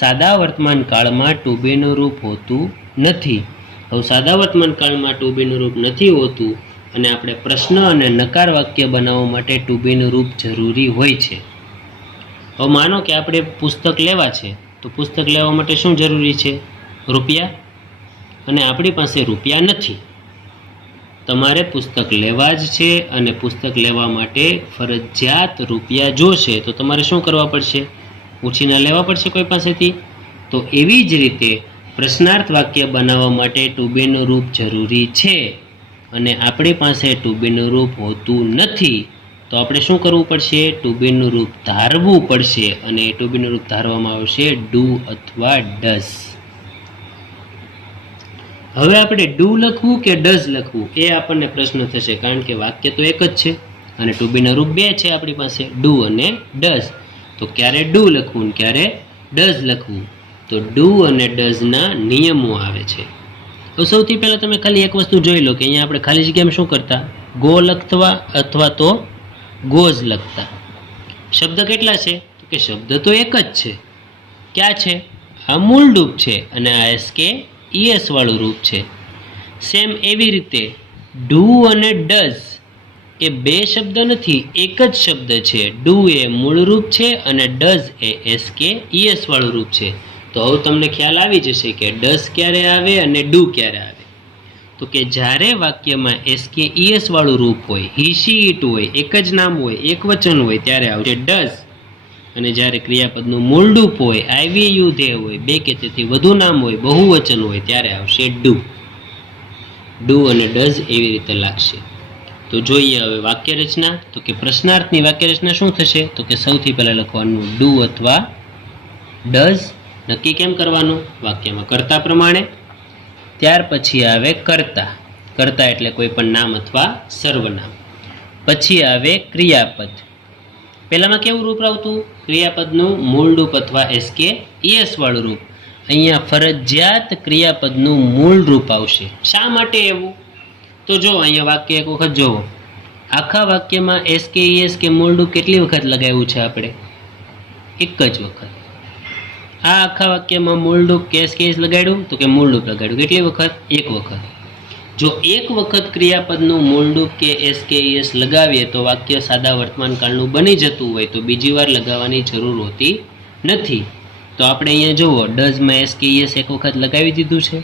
સાદા વર્તમાન કાળમાં ટુ બીનું રૂપ હોતું નથી. હવે સાદા વર્તમાન કાળમાં ટુ બીનું રૂપ નથી હોતું, અને આપણે પ્રશ્ન અને નકાર વાક્ય બનાવવા માટે ટુ બીનું રૂપ જરૂરી હોય છે. હવે માનો કે આપણે પુસ્તક લેવા છે, તો પુસ્તક લેવા માટે શું જરૂરી છે? રૂપિયા. અને આપણી પાસે રૂપિયા નથી. તમારે પુસ્તક લેવા જ છે અને પુસ્તક લેવા માટે ફરજિયાત રૂપિયા જોશે. તો તમારે શું કરવા પડશે? પૂછી ન લેવા પડશે કોઈ પાસેથી. તો એવી જ રીતે પ્રશ્નાર્થ વાક્ય બનાવવા માટે ટુ બીનું રૂપ જરૂરી છે અને આપણી પાસે ટુ બીનું રૂપ હોતું નથી. તો આપણે શું કરવું પડશે? ટુ બીનું રૂપ ધારવું પડશે અને ટુ બીનું રૂપ ધારવામાં આવશે ડુ અથવા ડઝ. હવે આપણે ડુ લખવું કે ડઝ લખવું એ આપણને પ્રશ્ન થશે, કારણ કે વાક્ય તો એક જ છે અને ટુ બીના રૂપ બે છે આપણી પાસે, ડુ અને ડઝ. તો ક્યારે ડુ લખવું ને ક્યારે ડઝ લખવું? તો ડુ અને ડઝના નિયમો આવે છે. તો સૌથી પહેલાં તમે ખાલી એક વસ્તુ જોઈ લો કે અહીંયા આપણે ખાલી જગ્યામાં શું કરતા? ગો લખવા અથવા તો ગોઝ લખતા. શબ્દ કેટલા છે? તો કે શબ્દ તો એક જ છે. ક્યાં છે? આ મૂળ રૂપ છે અને આ એસકે ઈએસ વાળું રૂપ છે. સેમ એવી રીતે ડુ અને ડઝ એ બે શબ્દ નથી, એક જ શબ્દ છે. ડુ એ મૂળ રૂપ છે અને ડઝ એ એસકે ઈએસ વાળું રૂપ છે. તો હવે તમને ખ્યાલ આવી જશે કે ડઝ ક્યારે આવે અને ડુ ક્યારે આવે. તો કે જ્યારે વાક્યમાં એસકે ઈએસ વાળું રૂપ હોય, હી શી ઇટ હોય, એક જ નામ હોય, એક વચન હોય, ત્યારે આવશે ડઝ. અને જ્યારે ક્રિયાપદનું મૂળ રૂપ હોય, આઈવી યુ ધે હોય, બે કે તેથી વધુ નામ હોય, બહુવચન હોય, ત્યારે આવશે ડુ. ડુ અને ડઝ એવી રીતે લાગશે. તો જોઈએ હવે વાક્ય રચના. તો કે પ્રશ્નાર્થની વાક્ય રચના શું થશે? તો કે સૌથી પહેલાં લખવાનું ડુ અથવા ડઝ. નક્કી કેમ કરવાનું? વાક્યમાં કર્તા પ્રમાણે. ત્યાર પછી આવે કર્તા. કર્તા એટલે કોઈ પણ નામ અથવા સર્વનામ. પછી આવે ક્રિયાપદ. પહેલામાં કેવું રૂપ આવતું? ક્રિયાપદનું મૂળ રૂપ અથવા એસકે ઈએસ વાળું રૂપ. અહીંયા ફરજિયાત ક્રિયાપદનું મૂળ રૂપ આવશે. શા માટે એવું? તો જો અહીંયા વાક્ય એક વખત જોવો. આખા વાક્યમાં એસકે ઈએસ કે મૂળ રૂપ કેટલી વખત લગાવ્યું છે આપણે? એક જ વખત. આ આખા વાક્યમાં મૂળ રૂપ કે એસકે ઈએસ લગાડ્યું? તો કે મૂળ રૂપ લગાડ્યું. કેટલી વખત? એક વખત. જો એક વખત ક્રિયાપદનું મૂળ રૂપ કે એસકે ઈએસ લગાવીએ તો વાક્ય સાદા વર્તમાનકાળનું બની જતું હોય, તો બીજી વાર લગાવવાની જરૂર હોતી નથી. તો આપણે અહીંયા જુઓ, ડઝમાં એસકે ઈએસ એક વખત લગાવી દીધું છે.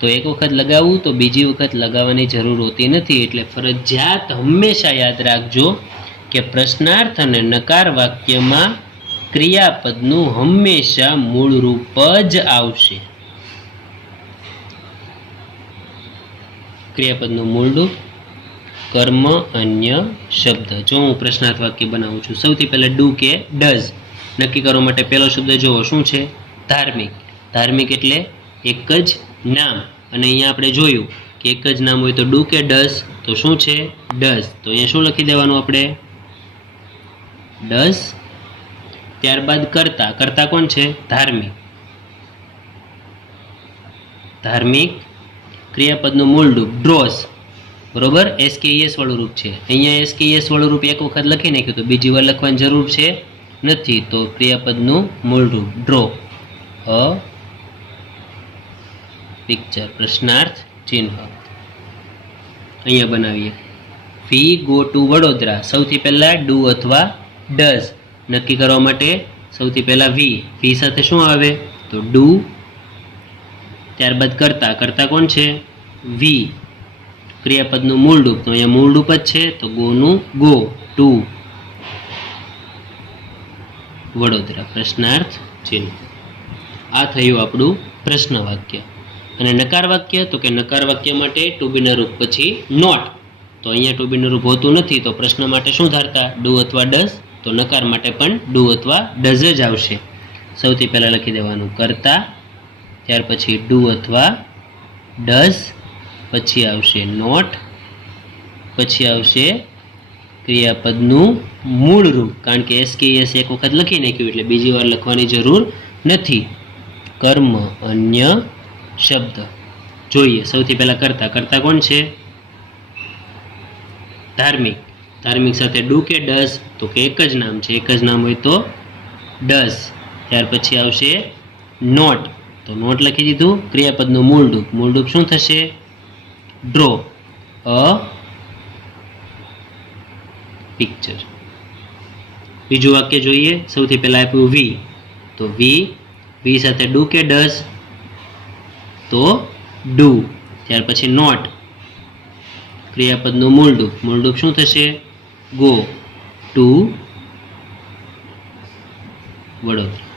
તો એક વખત લગાવવું તો બીજી વખત લગાવવાની જરૂર હોતી નથી. એટલે ફરજિયાત હંમેશા યાદ રાખજો કે પ્રશ્નાર્થ અને નકાર વાક્યમાં ક્રિયાપદનું હંમેશા મૂળ રૂપ જ આવશે. ક્રિયાપદનું મૂળ રૂપ, કર્મ, અન્ય, શબ્દ. જો હું પ્રશ્નાર્થ વાક્ય બનાવું છું, સૌથી પહેલા ડુ કે ડઝ નક્કી કરવા માટે પહેલો શબ્દ જોવો શું છે? ધાર્મિક. ધાર્મિક એટલે એક જ નામ. અને અહીંયા આપણે જોયું કે એક જ નામ હોય તો ડુ કે ડઝ? તો શું છે? ડઝ. તો અહીંયા શું લખી દેવાનું આપણે? ડઝ. ત્યારબાદ કર્તા. કર્તા કોણ છે? ધાર્મિક. ધાર્મિક. ક્રિયાપદનું મૂળ રૂપ ડ્રોઝ. બરોબર? એસકેઈએસ વાળું રૂપ છે. અહીંયા એસકેઈએસ વાળું રૂપ એક વખત લખી નાખ્યું તો બીજી વાર લખવાની જરૂર છે નથી. તો ક્રિયાપદનું મૂળ રૂપ ડ્રો. A picture. પ્રશ્નાર્થ ચિહ્ન અહીંયા બનાવીએ. We go to Vadodara. સૌથી પહેલા ડુ અથવા ડઝ નક્કી કરવા માટે સૌથી પહેલા વી. વી સાથે શું આવે? તો ડુ. ત્યારબાદ કર્તા. કર્તા કોણ છે? વી. ક્રિયાપદનું મૂળ રૂપ. તો અહીંયા મૂળ રૂપ જ છે તો ગોનું ગો. ટુ વડોદરા. પ્રશ્નાર્થ ચિહ્ન. આ થયું આપણું પ્રશ્ન વાક્ય. અને નકાર વાક્ય. તો કે નકાર વાક્ય માટે ટુ બીના રૂપ પછી નોટ. તો અહીંયા ટુ બીનું રૂપ હોતું નથી તો પ્રશ્ન માટે શું ધારતા? ડુ અથવા ડઝ. તો નકાર માટે પણ ડુ અથવા ડઝ જ આવશે. સૌથી પહેલાં લખી દેવાનું કર્તા, ત્યાર પછી ડુ અથવા ડઝ, પછી આવશે નોટ, પછી આવશે ક્રિયાપદનું મૂળ રૂપ. કારણ કે એસકેએસ એક વખત લખી નાખ્યું એટલે બીજી વાર લખવાની જરૂર નથી. કર્મ, અન્ય, શબ્દ. જોઈએ સૌથી પહેલા કર્તા. કર્તા કોણ છે? ધાર્મિક. ધાર્મિક સાથે ડુ કે ડઝ? તો કે એક જ નામ છે. એક જ નામ હોય તો ડઝ. ત્યાર પછી આવશે નોટ. તો નોટ લખી દીધું. ક્રિયાપદનું મૂળ રૂપ. મૂળ રૂપ શું થશે? ડ્રો. A picture. બીજું વાક્ય જોઈએ. સૌથી પહેલા આપ્યું વી. તો વી. વી સાથે ડુ કે ડઝ? તો ડુ. ત્યાર પછી નોટ. ક્રિયાપદનું મૂળ રૂપ. મૂળ રૂપ શું થશે? ગો. ટુ વડોદરા.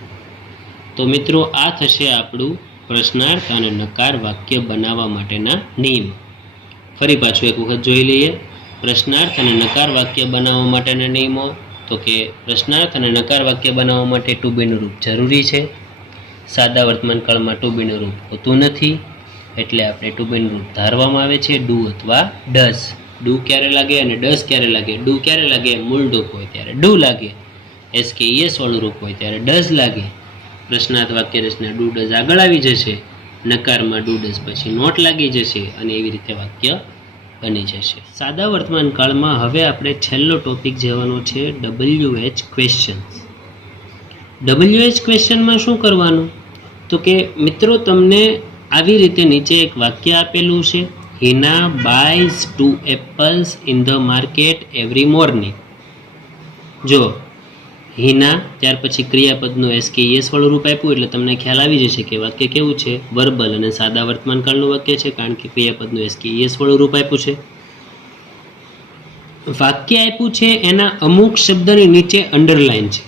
તો મિત્રો આ થશે આપણું પ્રશ્નાર્થ અને નકાર વાક્ય બનાવવા માટેના નિયમ. ફરી પાછું એક વખત જોઈ લઈએ. પ્રશ્નાર્થ અને નકાર વાક્ય બનાવવા માટેના નિયમો. તો કે પ્રશ્નાર્થ અને નકાર વાક્ય બનાવવા માટે ટુ બીનું રૂપ જરૂરી છે. સાદા વર્તમાન કાળમાં ટુ બીનું રૂપ હોતું નથી, એટલે આપણે ટુ બીનું રૂપ ધારવામાં આવે છે ડુ અથવા ડઝ. ડુ ક્યારે લાગે અને ડઝ ક્યારે લાગે? ડુ ક્યારે લાગે? મૂળ રૂપ હોય ત્યારે ડુ લાગે. SKES વાળું રૂપ હોય ત્યારે ડઝ લાગે. પ્રશ્નાર્થ વાક્ય રચના ડુ ડઝ આગળ આવી જશે, નકારમાં ડુ ડઝ પછી નોટ લાગી જશે અને એવી રીતે વાક્ય બની જશે. સાદા વર્તમાન કાળમાં હવે આપણે છેલ્લો ટોપિક જવાનો છે WH ક્વેશ્ચન્સ. WH ક્વેશ્ચનમાં શું કરવાનું? તો કે મિત્રો તમને આવી રીતે નીચે એક વાક્ય આપેલું છે, Hina bias 2 apples in the market every morning. જો હિના ત્યાર પછી ક્રિયાપદનું SKES વાળું રૂપ આપ્યું એટલે તમને ખ્યાલ આવી જશે કે વાક્ય કેવું છે, વર્બલ અને સાદા વર્તમાન કાળનું વાક્ય છે, કારણ કે ક્રિયાપદનું SKES વાળું રૂપ આપ્યું છે. વાક્ય આપ્યું છે એના અમુક શબ્દની નીચે અંડરલાઈન છે.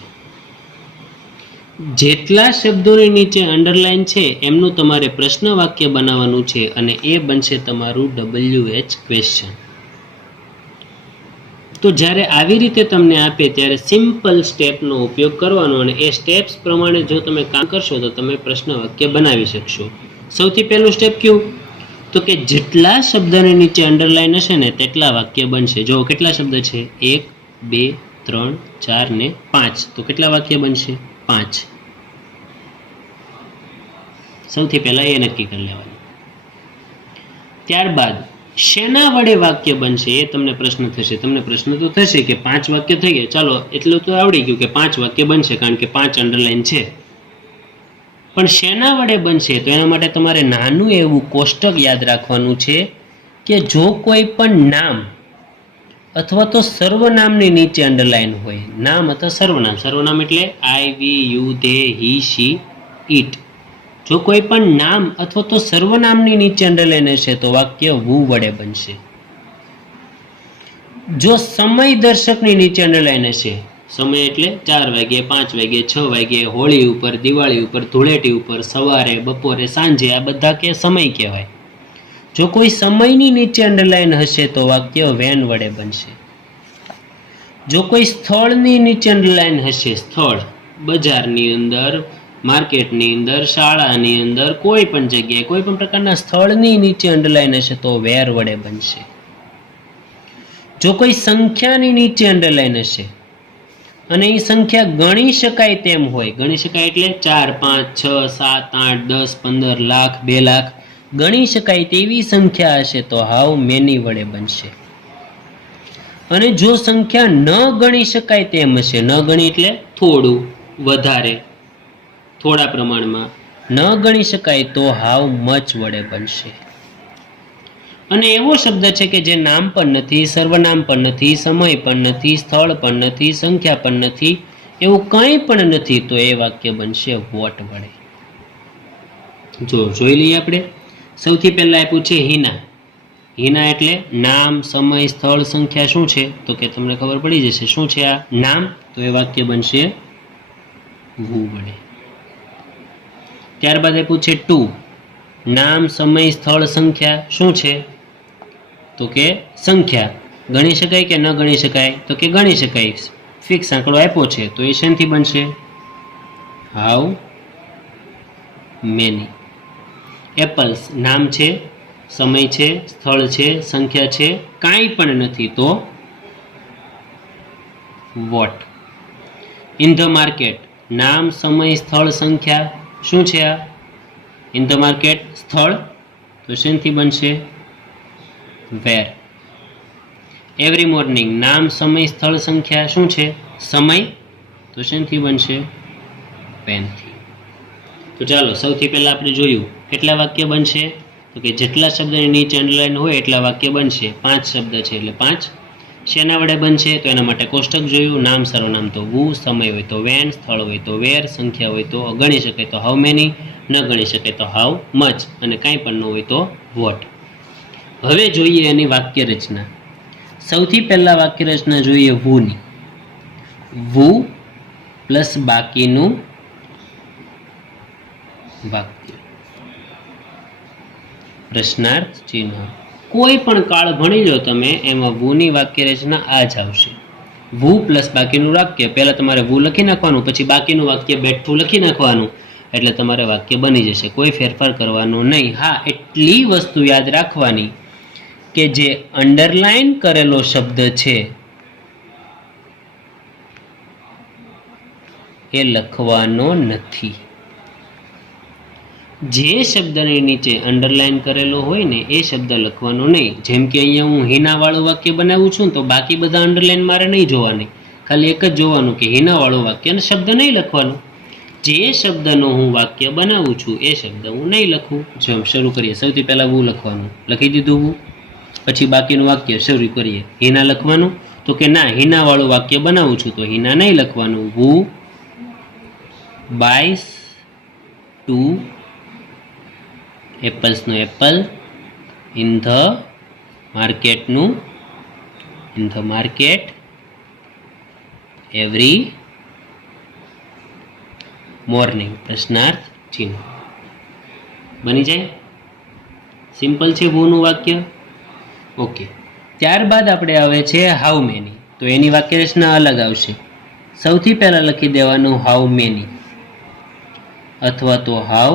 જેટલા શબ્દોની નીચે અંડરલાઈન છે એમનું તમારે પ્રશ્ન વાક્ય બનાવવાનું છે અને એ બનશે તમારું WH ક્વેશ્ચન. તો જ્યારે આવી રીતે તમને આપે ત્યારે સિમ્પલ સ્ટેપનો ઉપયોગ કરવાનો અને એ સ્ટેપ્સ પ્રમાણે જો તમે કામ કરશો તો તમે પ્રશ્ન વાક્ય બનાવી શકશો. સૌથી પહેલું સ્ટેપ કયું? તો કે જેટલા શબ્દની નીચે અંડરલાઈન હશે ને તેટલા વાક્ય બનશે. જો કેટલા શબ્દ છે? 1, 2, 3, 4 ને 5. તો કેટલા વાક્ય બનશે? 5. સૌથી પહેલા એ નક્કી કરી લેવાનું. ત્યારબાદ શેના વડે વાક્ય બનશે એ તમને પ્રશ્ન થશે. તમને પ્રશ્ન તો થશે કે 5 વાક્ય થઈ ગયા, ચાલો એટલું તો આવડી ગયું કે 5 વાક્ય બનશે કારણ કે 5 અંડરલાઈન છે. પણ શેના વડે બનશે? તો એના માટે તમારે નાનું એવું કોષ્ટક યાદ રાખવાનું છે કે જો કોઈ પણ નામ અથવા તો સર્વનામની નીચે અંડરલાઈન હોય, નામ અથવા સર્વનામ. સર્વનામ એટલે I, we, you, they, he, she, it. જો કોઈ પણ નામ અથવા તો સર્વનામની નીચે અંડરલાઈન હશે તો વાક્ય વુ વડે બનશે. જો સમય દર્શકની નીચે અંડરલાઈન હશે, સમય એટલે 4 વાગ્યે, 5 વાગ્યે, 6 વાગ્યે, હોળી ઉપર, દિવાળી ઉપર, ધૂળેટી ઉપર, સવારે, બપોરે, સાંજે, આ બધા કે સમય કહેવાય. જો કોઈ સમયની નીચે અંડરલાઈન હશે તો વાક્ય વેન વડે બનશે. જો કોઈ સ્થળની નીચે અંડરલાઈન હશે, સ્થળ, બજારની અંદર, માર્કેટની અંદર, શાળાની અંદર, કોઈ પણ જગ્યાએ કોઈ પણ પ્રકારના સ્થળની નીચે અંડરલાઈન હશે તો વેર વડે બનશે. જો કોઈ સંખ્યાની નીચે અંડરલાઈન હશે અને એ સંખ્યા ગણી શકાય તેમ હોય, ગણી શકાય એટલે 4, 5, 6, 7, 8, 10, 15, લાખ, 2 લાખ, ગણી શકાય તેવી સંખ્યા હશે તો હાઉ મેની વડે બનશે. અને જો સંખ્યા ન ગણી શકાય તેમ હશે, ન ગણી એટલે થોડું, વધારે, થોડા પ્રમાણમાં, ન ગણી શકાય તો હાઉ મચ વડે બનશે. અને એવો શબ્દ છે કે જે નામ પણ નથી, સર્વનામ પણ નથી, સમય પણ નથી, સ્થળ પણ નથી, સંખ્યા પણ નથી, એવું કંઈ પણ નથી તો એ વાક્ય બનશે વોટ વડે. જો જોઈ લઈએ આપણે. સૌથી પહેલા આપ્યું છે હિના. હિના એટલે નામ, સમય, સ્થળ, સંખ્યા શું છે? તો કે તમને ખબર પડી જશે શું છે આ નામ, તો એ વાક્ય બનશે વુ વડે. ત્યારબાદ આપ્યું છે ટુ. નામ, સમય, સ્થળ, સંખ્યા શું છે? તો કે સંખ્યા. ગણી શકાય કે ન ગણી શકાય? તો કે ગણી શકાય. ફિક્સ આંકડો આપ્યો છે તો એ શેનથી બનશે? How many. એપલ્સ નામ છે, સમય છે, સ્થળ છે, સંખ્યા છે, કાંઈ પણ નથી તો વોટ. ઇન ધ માર્કેટ નામ, સમય, સ્થળ, સંખ્યા શું છે આ? ઇન ધ માર્કેટ સ્થળ, તો શેનથી બનશે? વેર. એવરી મોર્નિંગ નામ, સમય, સ્થળ, સંખ્યા શું છે? સમય, તો શેનથી બનશે? પેનથી. તો ચાલો સૌથી પહેલા આપણે જોયું કેટલા વાક્ય બનશે? તો કે જેટલા શબ્દની નીચે અંડરલાઈન હોય એટલા વાક્ય બનશે. 5 શબ્દ છે એટલે 5. શેના વડે બનશે? તો એના માટે કોષ્ટક જોયું. નામ, સર્વનામ તો વુ, સમય હોય તો વેન, સ્થળ હોય તો વેર, સંખ્યા હોય તો ગણી શકાય તો હાઉ મેની, ન ગણી શકાય તો હાઉ મચ, અને કાંઈ પણ ન હોય તો વોટ. હવે જોઈએ એની વાક્ય રચના. સૌથી પહેલા વાક્ય રચના જોઈએ વુની. વુ પ્લસ બાકીનું વાક્ય. પ્રશ્નાર્થ ચિહ્ન. કોઈ પણ કાળ ભણી લો તમે, એમાં વુની વાક્ય રચના આ જ આવશે. વુ પ્લસ બાકીનું વાક્ય. પહેલા તમારે વુ લખી નાખવાનું, પછી બાકીનું વાક્ય બેઠું લખી નાખવાનું, એટલે તમારે વાક્ય બની જશે. કોઈ ફેરફાર કરવાનો નહીં. હા, એટલી વસ્તુ યાદ રાખવાની કે જે અંડરલાઈન કરેલો શબ્દ છે એ લખવાનો નથી. જે શબ્દની નીચે અંડરલાઈન કરેલો હોય ને એ શબ્દ લખવાનો નહીં. જેમ કે અહીંયા હું હિનાવાળું વાક્ય બનાવું છું તો બાકી બધા અંડરલાઈન મારે નહીં જોવાની, ખાલી એક જ જોવાનું કે હિનાવાળું વાક્ય અને શબ્દ નહીં લખવાનું. જે શબ્દનો હું વાક્ય બનાવું છું એ શબ્દ હું નહીં લખું. જેમ શરૂ કરીએ, સૌથી પહેલાં હું લખવાનું, લખી દીધું હું. પછી બાકીનું વાક્ય શરૂ કરીએ, હિના લખવાનું. તો કે ના, હિનાવાળું વાક્ય બનાવું છું તો હિના નહીં લખવાનું. વુ બાયસ 2 એપલ્સનો એપલ, ઇન ધ માર્કેટનું, in the market every morning. પ્રશ્નાર્થ ચિહ્ન. બની જાય. સિમ્પલ છે વુનું વાક્ય. ઓકે. ત્યારબાદ આપણે આવે છે હાઉ મેની. તો એની વાક્ય રચના અલગ આવશે. સૌથી પહેલાં લખી દેવાનું હાઉ મેની અથવા તો હાઉ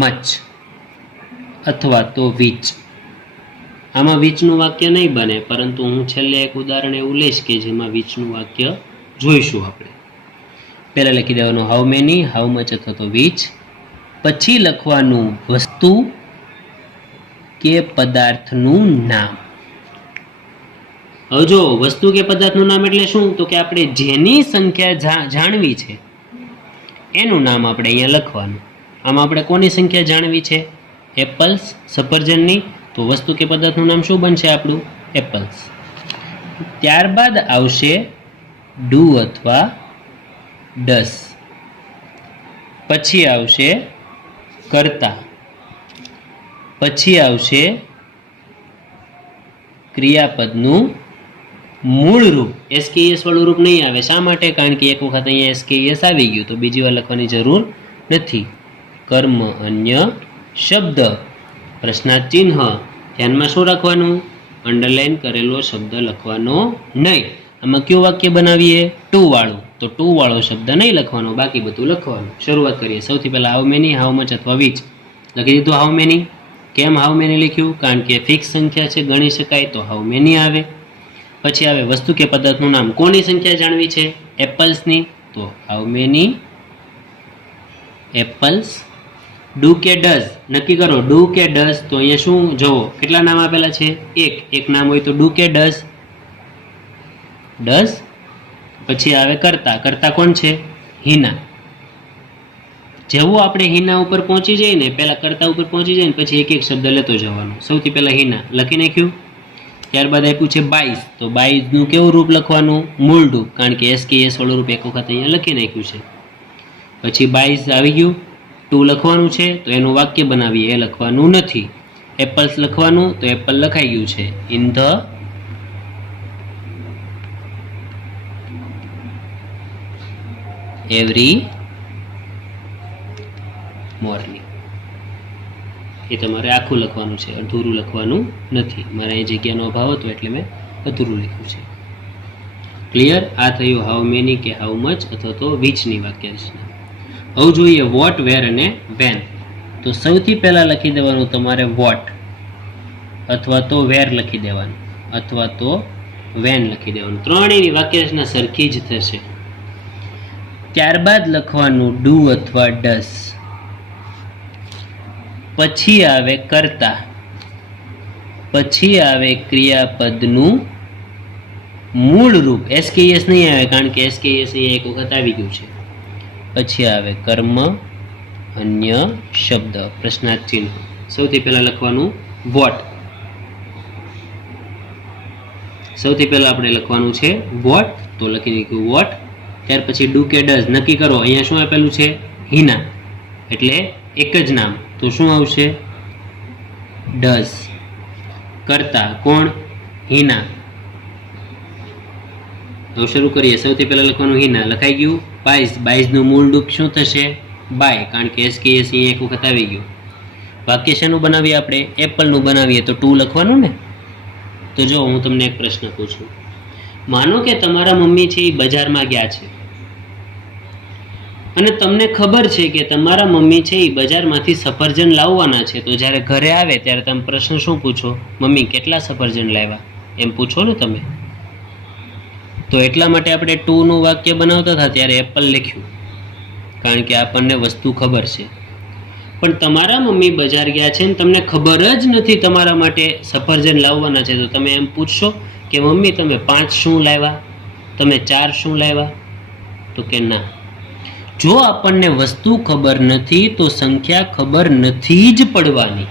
મચ અથવા તો વિચ. આમાં વિચનું વાક્ય નહીં બને, પરંતુ હું છેલ્લે એક ઉદાહરણ એવું લઈશ કે જેમાં વિચનું વાક્ય જોઈશું આપણે. પહેલાં લખી દેવાનું હાઉ મેની, હાઉ મચ અથવા તો વિચ. પછી લખવાનું વસ્તુ કે પદાર્થનું નામ. હવે જો વસ્તુ કે પદાર્થનું નામ એટલે શું, તો કે આપણે જેની સંખ્યા જાણવી છે એનું નામ આપણે અહીંયા લખવાનું. આમાં આપણે કોની સંખ્યા જાણવી છે? એપલ્સ, સફરજનની. તો વસ્તુ કે પદાર્થનું નામ શું બનશે આપણું? એપલ્સ. ત્યારબાદ આવશે ડુ અથવા ડસ. પછી આવશે કરતા. પછી આવશે ક્રિયાપદનું મૂળ રૂપ. એસકેએસ વાળું રૂપ નહીં આવે. શા માટે? કારણ કે એક વખત અહીંયા એસકેએસ આવી ગયું તો બીજી વાર લખવાની જરૂર નથી. કર્મ અન્ય શબ્દ. પ્રશ્નાર્થ ચિહ્ન. ધ્યાનમાં શું રાખવાનું? અંડરલાઈન કરેલો શબ્દ લખવાનો નહીં. આમાં કયું વાક્ય બનાવીએ? ટુ વાળું. તો ટુ વાળો શબ્દ નહીં લખવાનો, બાકી બધું લખવાનું. શરૂઆત કરીએ. સૌથી પહેલા હાઉ મેની, હાઉ મચ અથવા વિચ. લખી દીધું હાઉ મેની. કેમ હાઉ મેની લખ્યું? કારણ કે ફિક્સ સંખ્યા છે, ગણી શકાય, તો હાઉ મેની આવે. પછી આવે વસ્તુ કે પદાર્થનું નામ. કોની સંખ્યા જાણવી છે? એપલ્સની. તો હાઉ મેની એપલ્સ. ડુ કે ડઝ નક્કી કરો. ડુ કે ડઝ. તો અહીંયા શું જુઓ, કેટલા નામ આપેલા છે? એક નામ હોય તો ડુ કે ડઝ. ડઝ. પછી આવે કરતા. કરતા કોણ છે? હિના. જેવું આપણે હિના ઉપર પહોંચી જઈએ ને, પહેલા કરતા ઉપર પહોંચી જાય ને પછી એક એક શબ્દ લેતો જવાનો. સૌથી પહેલા હિના લખી નાખ્યું. ત્યારબાદ આપ્યું છે 22. તો 22 નું કેવું રૂપ લખવાનું? મૂળ રૂપ. કારણ કે એસકેએસ વાળું રૂપ એક વખત અહીંયા લખી નાખ્યું છે. પછી 22 આવી ગયું. 2 લખવાનું છે તો એનું વાક્ય બનાવીએ, એ લખવાનું નથી. એપલ્સ લખવાનું, તો એપલ લખાઈ ગયું છે. In the every morning. એ તમારે આખું લખવાનું છે, અધૂરું લખવાનું નથી. મારા એ જગ્યાનો અભાવ હતો એટલે મેં અધૂરું લખ્યું છે. ક્લિયર? આ થયું હાઉ મેની કે હાઉ મચ અથવા તો વિચની વાક્ય રચના. હવે જોઈએ વોટ, વેર અને વેન. તો સૌથી પહેલા લખી દેવાનું તમારે વોટ અથવા તો વેર લખી દેવાનું અથવા તો વેન લખી દેવાનું. ત્રણેયની વાક્ય રચના સરખી જ થશે. ત્યારબાદ લખવાનું ડુ અથવા ડસ. પછી આવે કરતા. પછી આવે ક્રિયાપદનું મૂળ રૂપ. એસકેએસ નહીં આવે કારણ કે એસકેએસ અહીંયા એક વખત આવી ગયું છે. પછી આવે કર્મ અન્ય શબ્દ. પ્રશ્નાર્થ ચિહ્ન. સૌથી પહેલા લખવાનું વોટ. સૌથી પહેલા આપણે લખવાનું છે વોટ, તો લખી નાખ્યું વોટ. ત્યાર પછી ડુ કે ડઝ નક્કી કરો. અહીંયા શું આપેલું છે? હિના. એટલે એક જ નામ, તો શું આવશે? ડઝ. કરતા કોણ? હિના. તો શરૂ કરીએ. સૌથી પહેલા લખવાનું હિના. લખાઈ ગયું. 22. 22 નું મૂળ રૂપ શું થશે? બાય, કારણ કે SKS અહીં એક વખત આવી ગયું. વાક્ય શેનું બનાવીએ આપણે? એપલનું બનાવીએ તો ટુ લખવાનું ને. તો જો હું તમને એક પ્રશ્ન પૂછું. માનો કે તમારા મમ્મી છે એ બજારમાં ગયા છે અને તમને ખબર છે કે તમારા મમ્મી છે એ બજારમાંથી સફરજન લાવવાના છે. તો જ્યારે ઘરે આવે ત્યારે તમે પ્રશ્ન શું પૂછો? મમ્મી કેટલા સફરજન લાવ્યા? એમ પૂછો ને તમે. તો એટલા માટે આપણે ટુનું વાક્ય બનાવતા હતા ત્યારે એપલ લખ્યું, કારણ કે આપણને વસ્તુ ખબર છે. પણ તમારા મમ્મી બજાર ગયા છે ને તમને ખબર જ નથી તમારા માટે સફરજન લાવવાના છે, તો તમે એમ પૂછશો કે મમ્મી તમે 5 શું લાવ્યા? તમે 4 શું લાવ્યા? તો કે ના. જો આપણને વસ્તુ ખબર નથી તો સંખ્યા ખબર નથી જ પડવાની.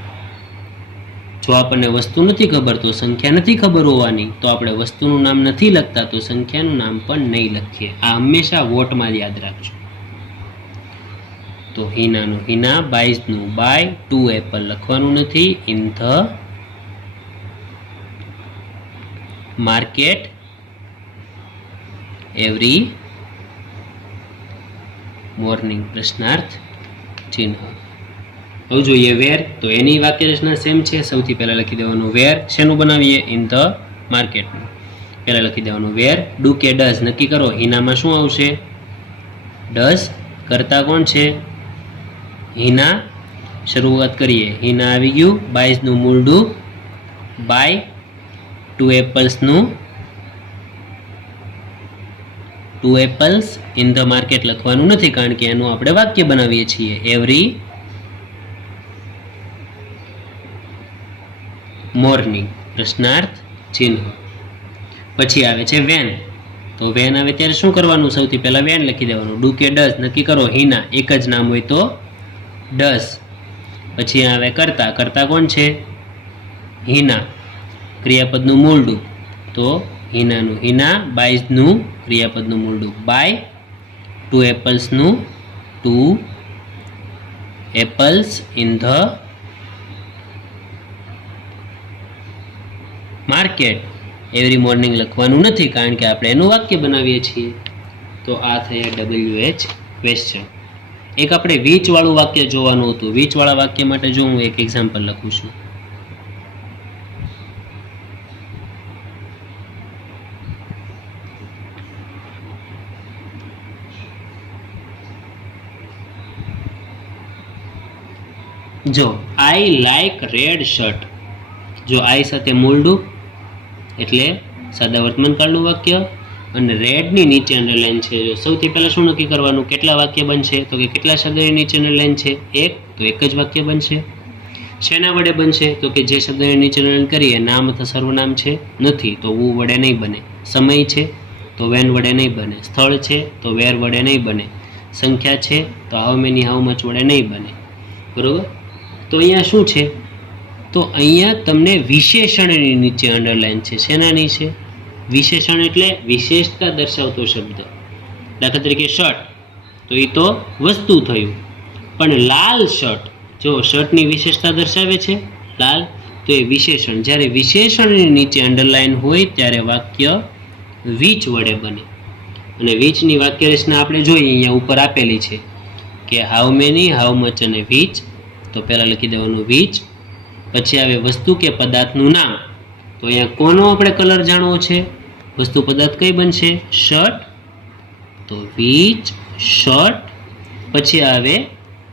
જો આપણને વસ્તુ નથી ખબર તો સંખ્યા નથી ખબર હોવાની. તો આપણે વસ્તુનું નામ નથી લખતા તો સંખ્યાનું નામ પણ નહીં લખીએ. આ હંમેશા વોટમાં યાદ રાખજો. તો હિનાનું હિના, બાઈઝનું બાય, 2 એપલ લખવાનું નથી. In the market every morning, પ્રશ્નાર્થ ચિહ્ન. હવે જોઈએ વેર. તો એની વાક્ય રચના સેમ છે. સૌથી પહેલા લખી દેવાનું વેર. શેનું બનાવીએ? ઇન ધ માર્કેટનું. પહેલા લખી દેવાનું વેર. ડુ કે ડઝ નક્કી કરો. હિનામાં શું આવશે? ડઝ. કરતા કોણ છે? હિના. શરૂઆત કરીએ. હિના આવી ગયું. બાઈઝનું મૂળ ડુ. બાય. 2 એપલ્સનું 2 એપલ્સ ઇન ધ માર્કેટ લખવાનું નથી, કારણ કે એનું આપણે વાક્ય બનાવીએ છીએ. એવરી મોર્નિંગ, પ્રશ્નાર્થ ચિહ્ન. પછી આવે છે વેન. તો વેન આવે ત્યારે શું કરવાનું? સૌથી પહેલા વેન લખી દેવાનું. ડુ કે ડઝ નક્કી કરો. હિના. એક જ નામ હોય તો ડઝ. પછી આવે કરતા. કરતા કોણ છે? હિના. ક્રિયાપદનું મૂળ ડુ. તો હિનાનું હિના, બાઈઝનું ક્રિયાપદનું મૂળ ડુ બાય, 2 એપલ્સનું 2 apples in the market every morning લખવાનું નથી, કારણ કે આપણે એનું વાક્ય બનાવીએ છીએ. તો આ થયા WH ક્વેશ્ચન. એક આપણે વીચવાળું વાક્ય જોવાનું હતું. વીચવાળા વાક્ય માટે જો હું એક એક્ઝામ્પલ લખું છું. જો આઈ લાઈક રેડ શર્ટ. જો આઈ સાથે મૂળ ડુ એટલે સાદા વર્તમાનકાળનું વાક્ય, અને રેડની નીચે અંડરલાઈન છે. જો સૌથી પહેલાં શું નક્કી કરવાનું? કેટલા વાક્ય બનશે? તો કે કેટલા શબ્દની નીચે અંડરલાઈન છે? એક. તો એક જ વાક્ય બનશે. શેના વડે બનશે? તો કે જે શબ્દની નીચે અંડરલાઈન કરીએ નામ અથવા સર્વનામ છે નથી તો વુ વડે નહીં બને. સમય છે તો વેન વડે નહીં બને. સ્થળ છે તો વેર વડે નહીં બને. સંખ્યા છે તો હાઉ મેની હાઉ મચ વડે નહીં બને. બરોબર? તો અહીંયા શું છે? તો અહીંયા તમને વિશેષણની નીચે અંડરલાઈન છે. શેનાની છે? વિશેષણ એટલે વિશેષતા દર્શાવતો શબ્દ. દાખલા તરીકે શર્ટ, તો એ તો વસ્તુ થયું. પણ લાલ શર્ટ, જો શર્ટની વિશેષતા દર્શાવે છે લાલ, તો એ વિશેષણ. જ્યારે વિશેષણની નીચે અંડરલાઈન હોય ત્યારે વાક્ય વીચ વડે બને. અને વીચની વાક્ય રચના આપણે જોઈએ અહીંયા ઉપર આપેલી છે કે હાઉ મેની, હાઉ મચ અને વીચ. તો પહેલાં લખી દેવાનું વીચ. પછી આવે વસ્તુ કે પદાર્થનું નામ. તો અહીંયા કોનો આપણે કલર જાણવો છે? વસ્તુ પદાર્થ કઈ બનશે? શર્ટ. તો વીચ શર્ટ. પછી આવે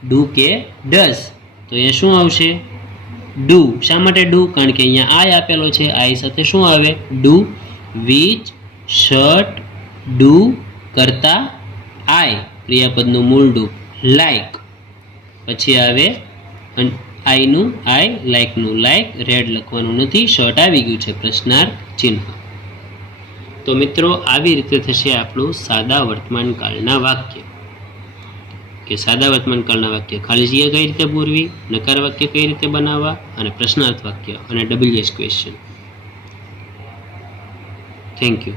ડુ કે ડઝ. તો અહીંયા શું આવશે? ડુ. શા માટે ડુ? કારણ કે અહીંયા આઈ આપેલો છે. આઈ સાથે શું આવે? ડુ. વીચ શર્ટ ડુ કરતા આઈ, ક્રિયાપદનું મૂળ ડુ લાઈક. પછી આવે આઈનું આઈ, લાઈકનું લાઈક. રેડ લખવાનું નથી, શર્ટ આવી ગયું છે, પ્રશ્નાર્થ ચિહ્ન. તો મિત્રો આવી રીતે થશે આપણું સાદા વર્તમાનકાળના વાક્ય. કે સાદા વર્તમાનકાળના વાક્ય ખાલી જગ્યા કઈ રીતે પૂરવી, નકાર વાક્ય કઈ રીતે બનાવવા, અને પ્રશ્નાર્થ વાક્ય અને WH ક્વેશ્ચન. Thank you.